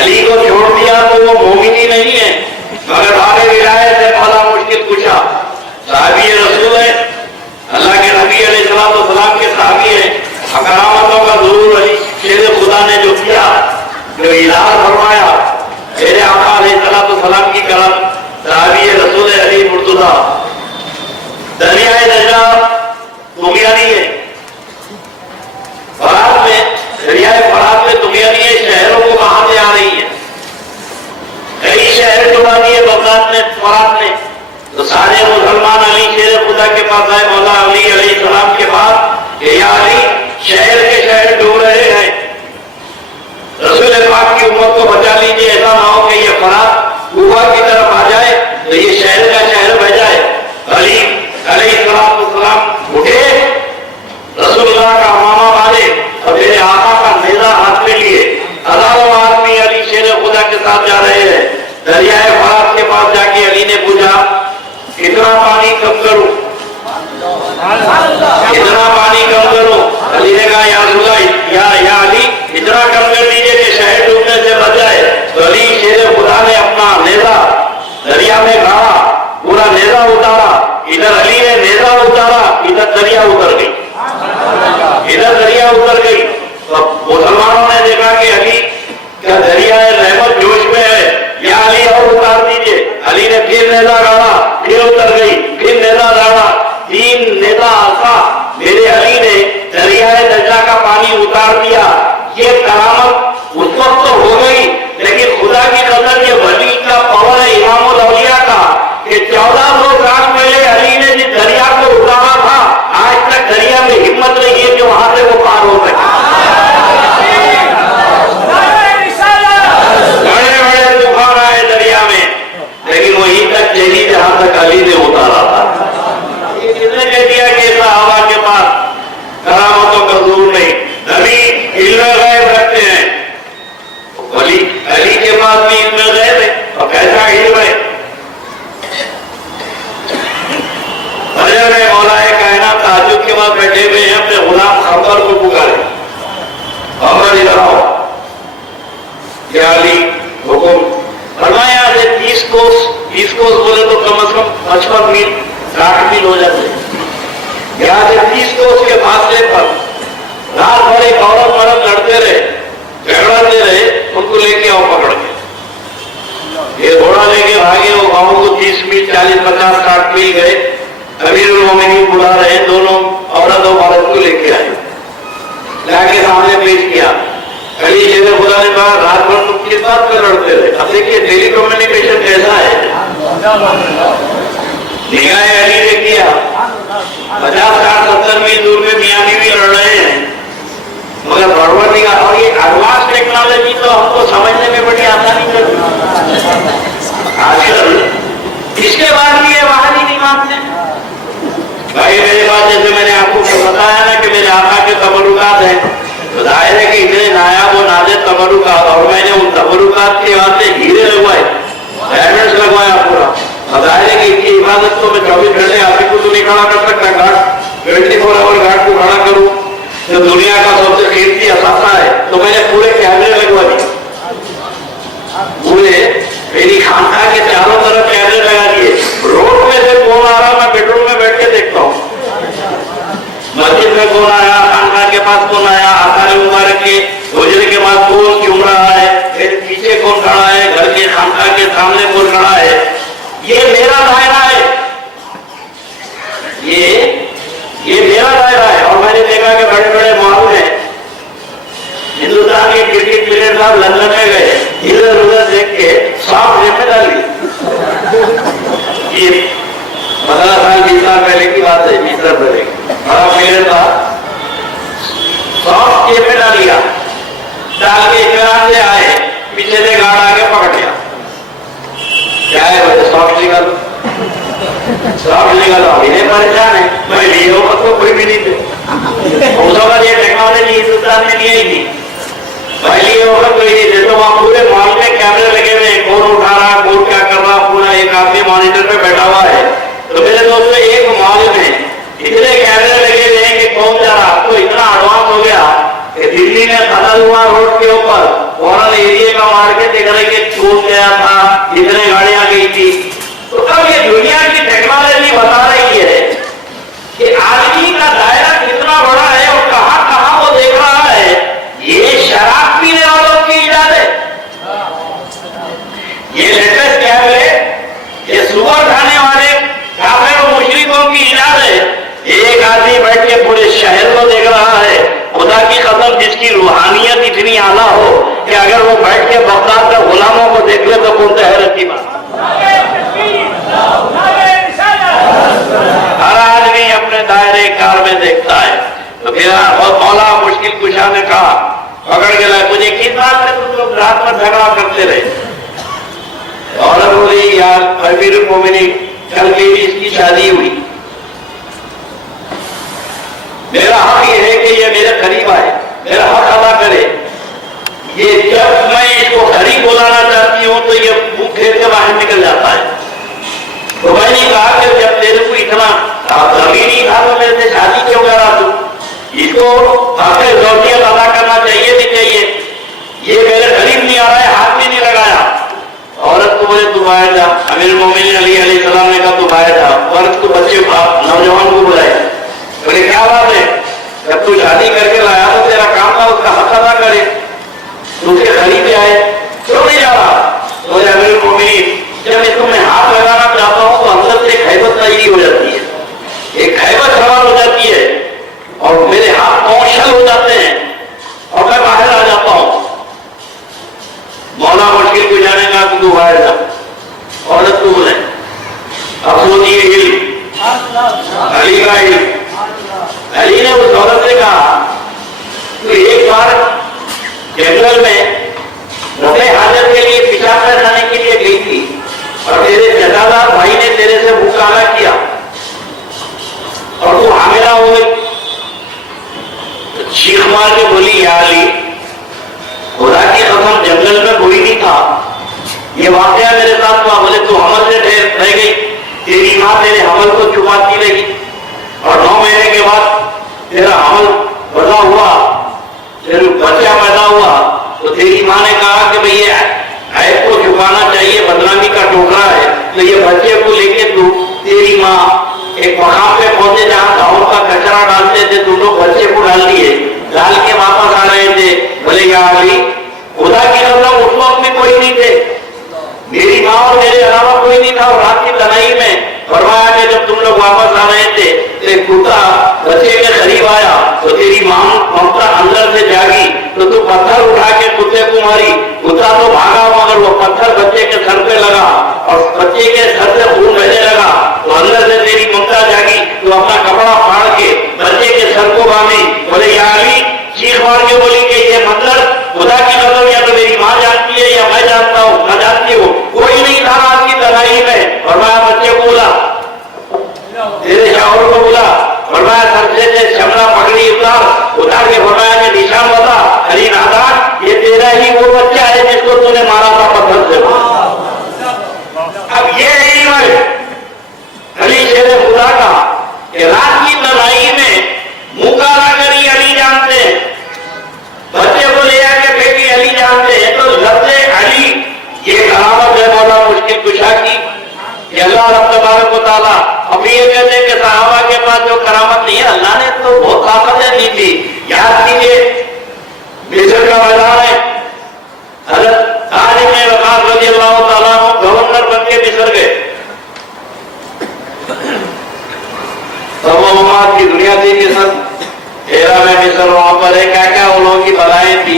अली को छोड़ दिया तो वो मोमिनी नहीं है, मगर आगे विलायत है। मौला मुश्किल पूछा, साहबी रसूल है, अल्लाह के नबी अलैहिस्सलाम के साहबी है। करामतों का जरूर अली शेर खुदा ने जो किया, जो इलाज फरमाया, मेरे आका अलैहिस्सलाम की करम साहबी रसूल अली मुर्तजा दरियाए नजा तुमियानी है। फरात में दरियाए फरात में तुमियानी है। शहरों को कहां से आ रही है? कई शहर जुड़ा दिए बगदाद में, फरात में। तो सारे मुसलमान अली शेर खुदा के पास आए, मौला अली अलैहिस्सलाम के पास, या अली शहर के शहर डूब रहे हैं, रसूल पाक की उम्मत को बचा लीजिए। ऐसा ना हो कि ये फरात कूफा की तरफ आ जाए तो ये शहर का शहर बह जाए। अली अलैहिस्सलाम उठे, रसूलुल्लाह का मामा बांधे और मेरे आका का नेजा हाथ में लिए हजारों आदमी अली शेर खुदा के साथ जा रहे हैं। दरियाए फरात के पास जाके अली ने पूछा, कितना पानी कम करूं? इतना पानी कम करो? अली ने कहा, या अली इतना कम कर दीजिए कि शहर डूबने से बच जाए। तो अली शेर खुदा ने अपना नेजा दरिया में गाड़ा, पूरा नेजा उतारा। इधर अली ने नेजा उतारा, इधर दरिया उतर गई, इधर दरिया उतर गई। तो मुसलमानों ने देखा कि अली का दरिया रहमत जोश में है, या अली और उतार दीजिए। अली ने फिर नेजा गाड़ा, फिर उतर गई, फिर नेजा गाड़ा, 3 नेजा आसा मेरे अली ने दरियाए नजा का पानी उतार दिया। ये करामत उस वक्त तो हो गई, लेकिन खुदा की कसम ये वली का पावर है, इमामुल औलिया का, कि 1400 साल पहले अली ने जिस दरिया को उतारा था, आज तक दरिया में हिम्मत नहीं है कि वहां से वो पार हो सके। बड़े बड़े तूफान आए दरिया में, लेकिन वहीं तक चली जहां तक अली ने उतारा था। किसने कह दिया कि सहाबा के पास करामतों का जरूर नहीं? नबी इल्म गैब रखते हैं, वली अली के पास भी इल्म गैब है। और कैसा इल्म है? फजर में मौलाए कायनात ताज्जुब के बाद बैठे हुए हैं, अपने गुलाम खबर को पुकारे, खबर इधर आओ। या अली हुकुम फरमाया, 30 कोस बोले तो कम से कम 55 मील 60 मील हो जाते। यहाँ से 30 कोस के फासले पर रात भर एक औरत मर्द लड़ते रहे, झगड़ाते रहे, उनको लेके आओ पकड़ के। ये घोड़ा लेके भागे, वो गाँव को 30 मील 40 50 60 मील गए। अमीरुल मोमिनीन बुला रहे, दोनों औरत और मर्द को लेके आए, लाके सामने पेश किया। अली शेर खुदा ने कहा, रात भर तुम किस बात पर लड़ते रहे? अब देखिए टेली कम्युनिकेशन कैसा है। निगाह अली ने किया, 50 60 70 मील दूर में मियाँ बीवी लड़ रहे हैं, मगर बड़बड़ निगाह। और ये एडवांस टेक्नोलॉजी तो हमको समझने में बड़ी आसानी होती आजकल। इसके बाद भी ये वहां नहीं मानते। भाई मेरे पास जैसे मैंने आपको बताया ना कि मेरे मखलूकात के वास्ते हीरे लगवाए, डायमंड्स लगवाया पूरा। अब जाहिर है कि इनकी हिफाजत तो मैं 24 घंटे आप ही को तो नहीं खड़ा कर सकता, गार्ड 24 आवर गार्ड को खड़ा करूं जो दुनिया का सबसे कीमती असासा है, तो मैंने पूरे कैमरे लगवा दिए, पूरे मेरी खानका के चारों तरफ कैमरे लगा दिए। रोड में से कौन आ रहा मैं बेडरूम में बैठ के देखता हूँ, मस्जिद में कौन आया, खानका के पास कौन आया, आकार मुबारक के गुजरे के बाद कौन क्यों रहा है, मेरे पीछे कौन खड़ा है, घर के खानका के सामने कौन खड़ा है, ये मेरा दायरा है, ये मेरा दायरा है। और मैंने देखा कि बड़े बड़े मॉल में हिंदुस्तान के क्रिकेट प्लेयर साहब लंदन में गए, इधर उधर देख के साफ जेब में डाली। ये 15 साल 20 साल पहले की बात है, 20 साल पहले बड़ा प्लेयर था, साफ जेब में डाल लिया, डाल के इतना से आए, पीछे से गार्ड आके पकड़ लिया, क्या है वजह, सॉफ्ट निकालो, सॉफ्ट निकालो, इन्हें परेशान है, मैं लिए हो तो कोई भी नहीं थे, उसका बाद ये टेक्नोलॉजी हिंदुस्तान में नहीं आई थी, पहली होगा कोई नहीं थे, तो वहाँ पूरे मॉल में कैमरे लगे हुए, कौन उठा रहा, कौन क्या कर रहा, पूरा एक आदमी मॉनिटर पे बैठा हुआ है। तो मेरे दोस्तों एक मॉल में इतने कैमरे लगे हुए हैं कि कौन जा रहा, तो इतना एडवांस हो गया कि दिल्ली में खतरनाक रोड के ऊपर फौरन एरिया का मार्केट देख रहे कि छूट गया था, इतने गाड़ियां गई थी। तो अब ये दुनिया की टेक्नोलॉजी बता रही है कि आदमी का दायरा कितना बड़ा है और कहां कहां वो देख रहा है। ये शराब पीने वालों की इजाजत है, ये लेटेस्ट कैमरे, ये सुगर खाने वाले काफिर और मुशरिकों की इजाजत है। एक आदमी बैठ के पूरे शहर को देख रहा है, खुदा की कसम जिसकी रूहानियत इतनी आला हो कि अगर वो बैठ के बगदाद के गुलामों को देख ले तो कौन सा हैरत की बात। हर आदमी अपने दायरे कार में देखता है। तो फिर मौला मुश्किल कुशा ने कहा, पकड़ के लाए, मुझे किस बात से तुम लोग रात में झगड़ा करते रहे। और बोली यार अमीर मोमिनी कल मेरी इसकी शादी हुई, मेरा हक ये है कि ये मेरे करीब आए, मेरा हक अदा करे। ये जब मैं इसको करीब बुलाना चाहती हूँ तो ये मुंह फेर के बाहर निकल जाता है। तो मैंने कहा कि जब तेरे को इतना अभी नहीं था तो मेरे से शादी क्यों करा तू, इसको आखिर जरूरियत अदा करना चाहिए नहीं चाहिए, ये मेरे करीब नहीं आ रहा है, हाथ भी नहीं लगाया। औरत को बोले तू बाहर जा, अमीर मोमिन अली अलैहिस्सलाम ने कहा तू बाहर जा, औरत को बच्चे नौजवान को बुलाए, बोले क्या बात है, जब तू शादी करके लाया तो तेरा काम था उसका हक अदा करे, उसके करीब आए, क्यों नहीं जा रहा। तो अमीर मोमिन जब इसको मैं हाथ लगाना चाहता हूं तो अंदर से खैबत तैयारी हो जाती है, एक खैबत सवाल हो जाती है और मेरे हाथ कौशल हो जाते हैं और मैं बाहर आ जाता हूं। मौला मुश्किल को जाने का तू बाहर जा, औरत को बोले अब सोचिए अली का इल्म। अली ने उस औरत से कहा तो एक बार जंगल में रफे हाजत के लिए पेशाब करने के लिए गई थी और तेरे जदादार भाई ने तेरे से मुंह काला किया और तू हामिला हो गई। चीख मार के बोली या अली खुदा की कसम जंगल में कोई नहीं था, ये वाकया मेरे साथ हुआ। बोले तू हमल से रह गई, तेरी माँ तेरे हमल को छुपाती रही और 9 महीने के बाद तेरा हमल बड़ा हुआ, तेरे बच्चा पैदा हुआ तो तेरी माँ ने कहा कि भाई ये ऐप को छुपाना चाहिए, बदनामी का टोकरा है, तो ये बच्चे को लेके तू तेरी माँ एक मकाम पे पहुंचे जहाँ गाँव का कचरा डालते थे, तुम लोग बच्चे को डाल दिए, डाल के वापस आ रहे थे। बोले या अली खुदा की कसम उस वक्त में कोई नहीं थे, मेरी माँ और मेरे अलावा कोई नहीं था। और रात की तनाई में फरमाया कि जब तुम लोग वापस आ रहे थे तो कुत्ता बच्चे के करीब आया तो तेरी माँ ममता अंदर से जागी तो तू पत्थर उठा के कुत्ते को मारी, कुत्ता तो भागा मगर वो पत्थर बच्चे के सर पे लगा और बच्चे के सर से खून बहने लगा तो अंदर से तेरी ममता जागी तो अपना कपड़ा फाड़ के बच्चे के सर को बांधी। बोले या अली चीख मार के बोली कि ये मंजर खुदा की कसम या तो मेरी माँ जानती है या मैं जानता हूँ, न जानती हूँ, कोई नहीं था रात की तनाई में। और मैं बच्चे को बोला, तेरे शावर को बोला, फरमाया सर से शमला पगड़ी उतार के फरमाया कि निशान बता, अली नादान ये तेरा ही वो बच्चा है जिसको तूने मारा था पत्थर से। अब ये है अली शेर खुदा का कि रात की लड़ाई में मुंह काला करी अली जानते हैं, बच्चे को ले आके फेंकी अली जानते हैं। तो लफ्ज़े अली ये करामत है मौला मुश्किल कुशा की कि अल्लाह रब तबारक व तआला। अब ये कहते हैं कि सहाबा के पास जो करामत नहीं है, अल्लाह ने तो बहुत ताकतें दी थी। याद कीजिए मिस्र का मैदान है, हज़रत साद इब्न वक़ास रज़ियल्लाहु तआला अन्हु गवर्नर बन के मिस्र गए। तब की दुनिया थी मिस्र, एरा में मिस्र, वहां पर है क्या क्या उन लोगों की बलाएं थी।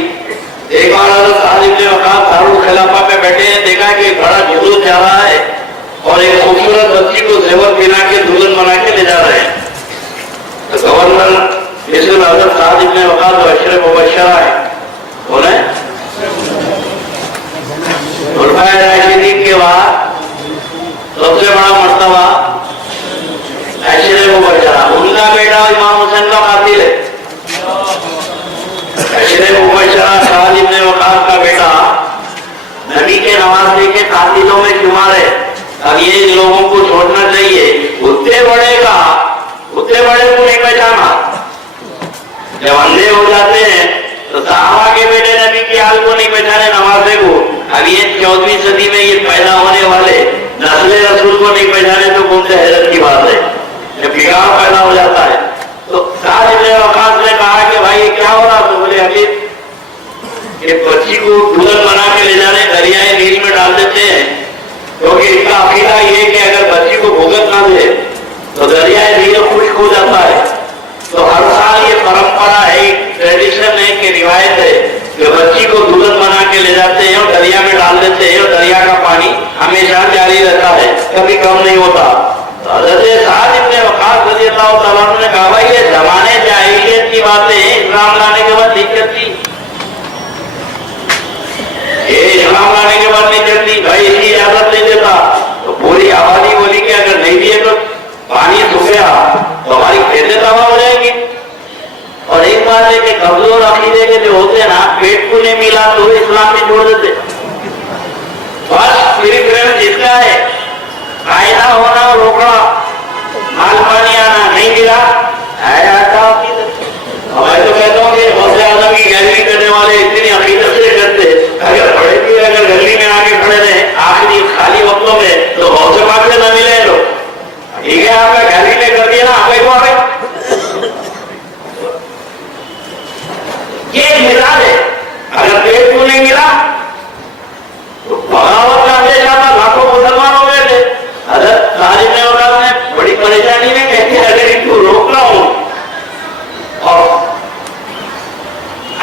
एक बार हज़रत साद इब्न वक़ास दारुल खिलाफा पे बैठे हैं, देखा कि एक बड़ा जुलूस जा रहा है और एक खूबसूरत बच्ची को ज़ेवर पहना के दुल्हन बना के ले जा रहे हैं। तो गवर्नर मिस्र हज़रत साद इब्न वक़ास जो अशरे मुबश्शरा है बोले खुलफाए राशिदीन के बाद सबसे बड़ा मर्तबा अशरे मुबश्शरा, उनका बेटा इमाम हुसैन का कातिल है। अशरे मुबश्शरा साद इब्न वक़ास का बेटा नबी के नवासे के कातिलों में शुमार है। अब ये लोगों को छोड़ना चाहिए, उतने बड़े को नहीं पहचाना। जब अंधे हो जाते हैं तो सहाबा के बेटे नबी की हाल को नहीं पहचाने, नवासे को। अब ये 14वीं सदी में ये पैदा होने वाले नस्ले रसूल को नहीं पहचाने तो कौन से हैरत की बात है। जब बिगाड़ पैदा हो जाता है तो साद इब्न वक़ास ने कहा कि भाई क्या हो रहा? तो बोले अभी एक बच्ची को दुल्हन बना के ले जाने दरियाए नील में डाल देते हैं, क्योंकि इनका अकीदा ये कि अगर बच्ची को भुगत ना दे तो दरियाए नील खुश्क हो जाता है। तो हर साल ये परंपरा है, ट्रेडिशन है कि रिवायत है कि बच्ची को दुल्हन बना के ले जाते हैं और दरिया में डाल देते हैं और दरिया का पानी हमेशा जारी रहता है, कभी कम नहीं होता। तो हज़रत साद इब्न वक़ास रज़ियल्लाहु तआला अन्हु ने कहा भाई ये ज़माने जाहिलियत की बातें इस्लाम लाने के बाद नहीं चलती, ये इस्लाम लाने के बाद नहीं चलती। भाई इसकी इजाजत नहीं देता। तो पूरी आबादी बोली कि अगर नहीं दिए तो पानी सूख गया तो हमारी खेतें तबाह हो जाएंगी। और एक बात है कि कमजोर अकीदे के जो होते हैं ना, पेट को नहीं मिला तो इस्लाम में छोड़ देते। बस फिर जिसका है फायदा होना और रोकना, माल पानी आना नहीं मिला मैं तो कहता हूँ कि बहुत ज्यादा की गैलरी करने वाले इतनी अकीदत से करते, अगर बड़े भी अगर गली में आके खड़े रहे आखिरी खाली वक्तों में तो बहुत से बात से न मिले लोग। ठीक है आपका गैलरी में कर दिया ना, आप को आ गए। ये मिसाल है, अगर पेट को नहीं मिला तो बगावत का अंदेशा था, लाखों मुसलमान हो गए थे। हज़रत साद इब्न वक़ास ने बड़ी परेशानी में कहते अगर इनको रोक रहा हूं और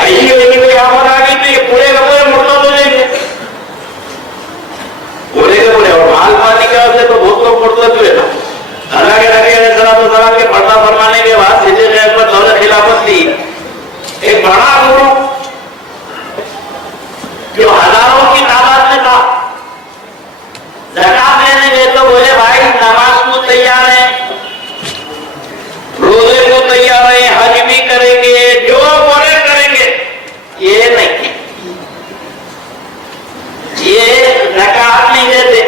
ऐसी लेकिन कोई आफत आ गई तो ये पूरे का पूरे मुर्तद हो जाएंगे, पूरे के पूरे। और माल पानी के वजह से तो बहुत लोग मुर्तद हुए ना। अल्लाह के नबी अलैहिस्सलाम के पर्दा फरमाने के बाद सिद्दीक़ अकबर दौलत खिलाफत ली, एक बड़ा ग्रुप जो हजारों की तादाद में था ज़कात लेने गए। तो बोले भाई नमाज को तैयार है, रोजे को तैयार है, हज भी करेंगे, जो बोले करेंगे। ये नहीं, ये ज़कात नहीं देते,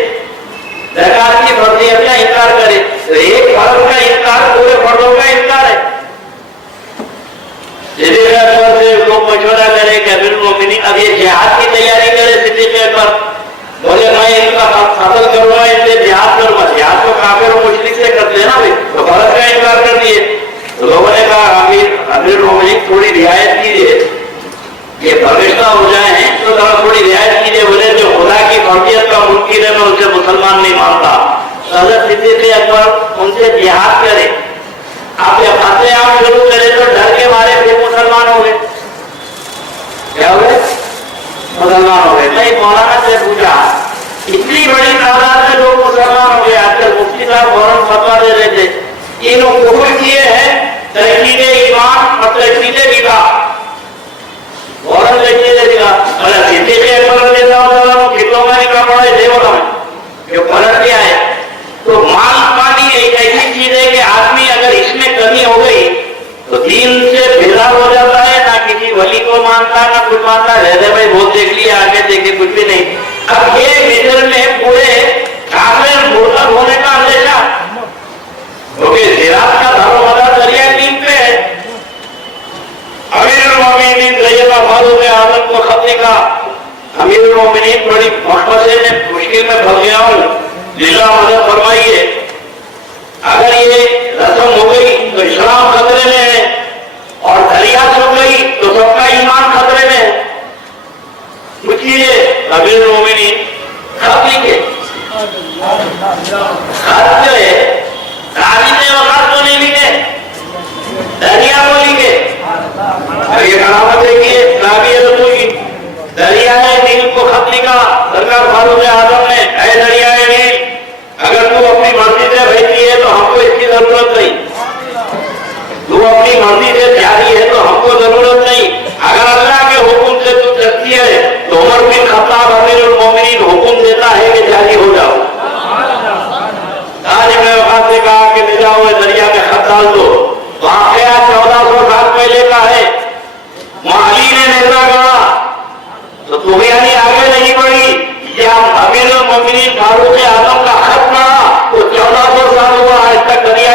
ज़कात की फर्जियत का इनकार करे। तो एक फर्ज का इनकार पूरे फर्जों का इनकार है। सिद्दीक़ अकबर से लोग मशवरा करे कि अमीरुल मोमिनीन अब ये जिहाद की तैयारी करे। सिद्दीक़ अकबर बोले मैं इनका कत्ल करूंगा, इनसे जिहाद करूंगा। जिहाद तो काफिर और मुशरिक से करते हैं ना भाई, तो फर्ज का इनकार कर दिए। तो लोगों ने कहा अमीरुल मोमिनीन थोड़ी रियायत कीजिए, ये फरिश्ता हो जाए तो थोड़ी रियायत कीजिए। बोले जो खुदा की फर्जियत का मुनकिर है मैं उसे मुसलमान नहीं मानता। हज़रत सिद्दीक़ अकबर उनसे जिहाद करे, आप जब कत्लेआम शुरू करे तो डर के मारे फिर मुसलमान हो गए। क्या हो गए? मुसलमान हो गए। मैं मौलाना से पूछा इतनी बड़ी तादाद में लोग मुसलमान हो गए, आजकल मुफ्ती साहब फौरन फतवा दे रहे थे, इन कुफ्र किए हैं तहकीरे ईमान और तहकीरे निकाह, फौरन तहकीरे निकाह। अरे सिद्दीक़ अकबर रज़ियल्लाहु कितनों का निकाह पड़ा है देवला में, जो फर्ज किया है। तो माल पानी एक ऐसी चीज है कि आदमी अगर इसमें कमी हो गई तो दीन से बेदार हो जाता है, ना किसी वली को मानता ना कुछ मानना रहने भाई बहुत देख लिया, आगे देखे कुछ भी नहीं। अब ये मिस्र में पूरे काफिर मुर्तद होने का अंदेशा, क्योंकि जिरात का दारोमदार दरिया नील पे है। अमीरुल मोमिनीन सैयदना फारूक आजम को खत लिखा, अमीरुल मोमिनीन बड़ी मकबसे में मुश्किल में फंस गया हूँ, जिला मदद फरमाइए। अगर ये रस्म हो गई तो इस्लाम खतरे में है, और दरिया छुप गई तो सबका ईमान खतरे में है। पूछिए अमीरुल मोमिनीन खत लिखे, खत जो है कागज वकात को नहीं लिखे, दरिया को लिखे। अब ये कहावत देखिए काबिल रसूल की, दरिया नील को खत लिखा सरकार फारूक आजम ने, ऐ दरिया नील, अगर तू अपनी मर्जी से बहती है तो हमको इसकी जरूरत नहीं, तू अपनी मर्जी से जारी है तो हमको जरूरत नहीं। अगर अल्लाह के हुक्म से तू चलती है तो उमर बिन खत्ताब अमीरुल मोमिनीन हुक्म देता है कि जारी हो जाओ। आज मैं वहां से कहा कि ले जाओ दरिया में खत डाल दो। वाकया 1400 साल पहले का है। माली ने नेजा गढ़ा तो तुगयानी आगे नहीं बढ़ी, या अमीरुल मोमिनीन फारूक आजम का खत पड़ा तो 1400 साल हुआ आज तक दरिया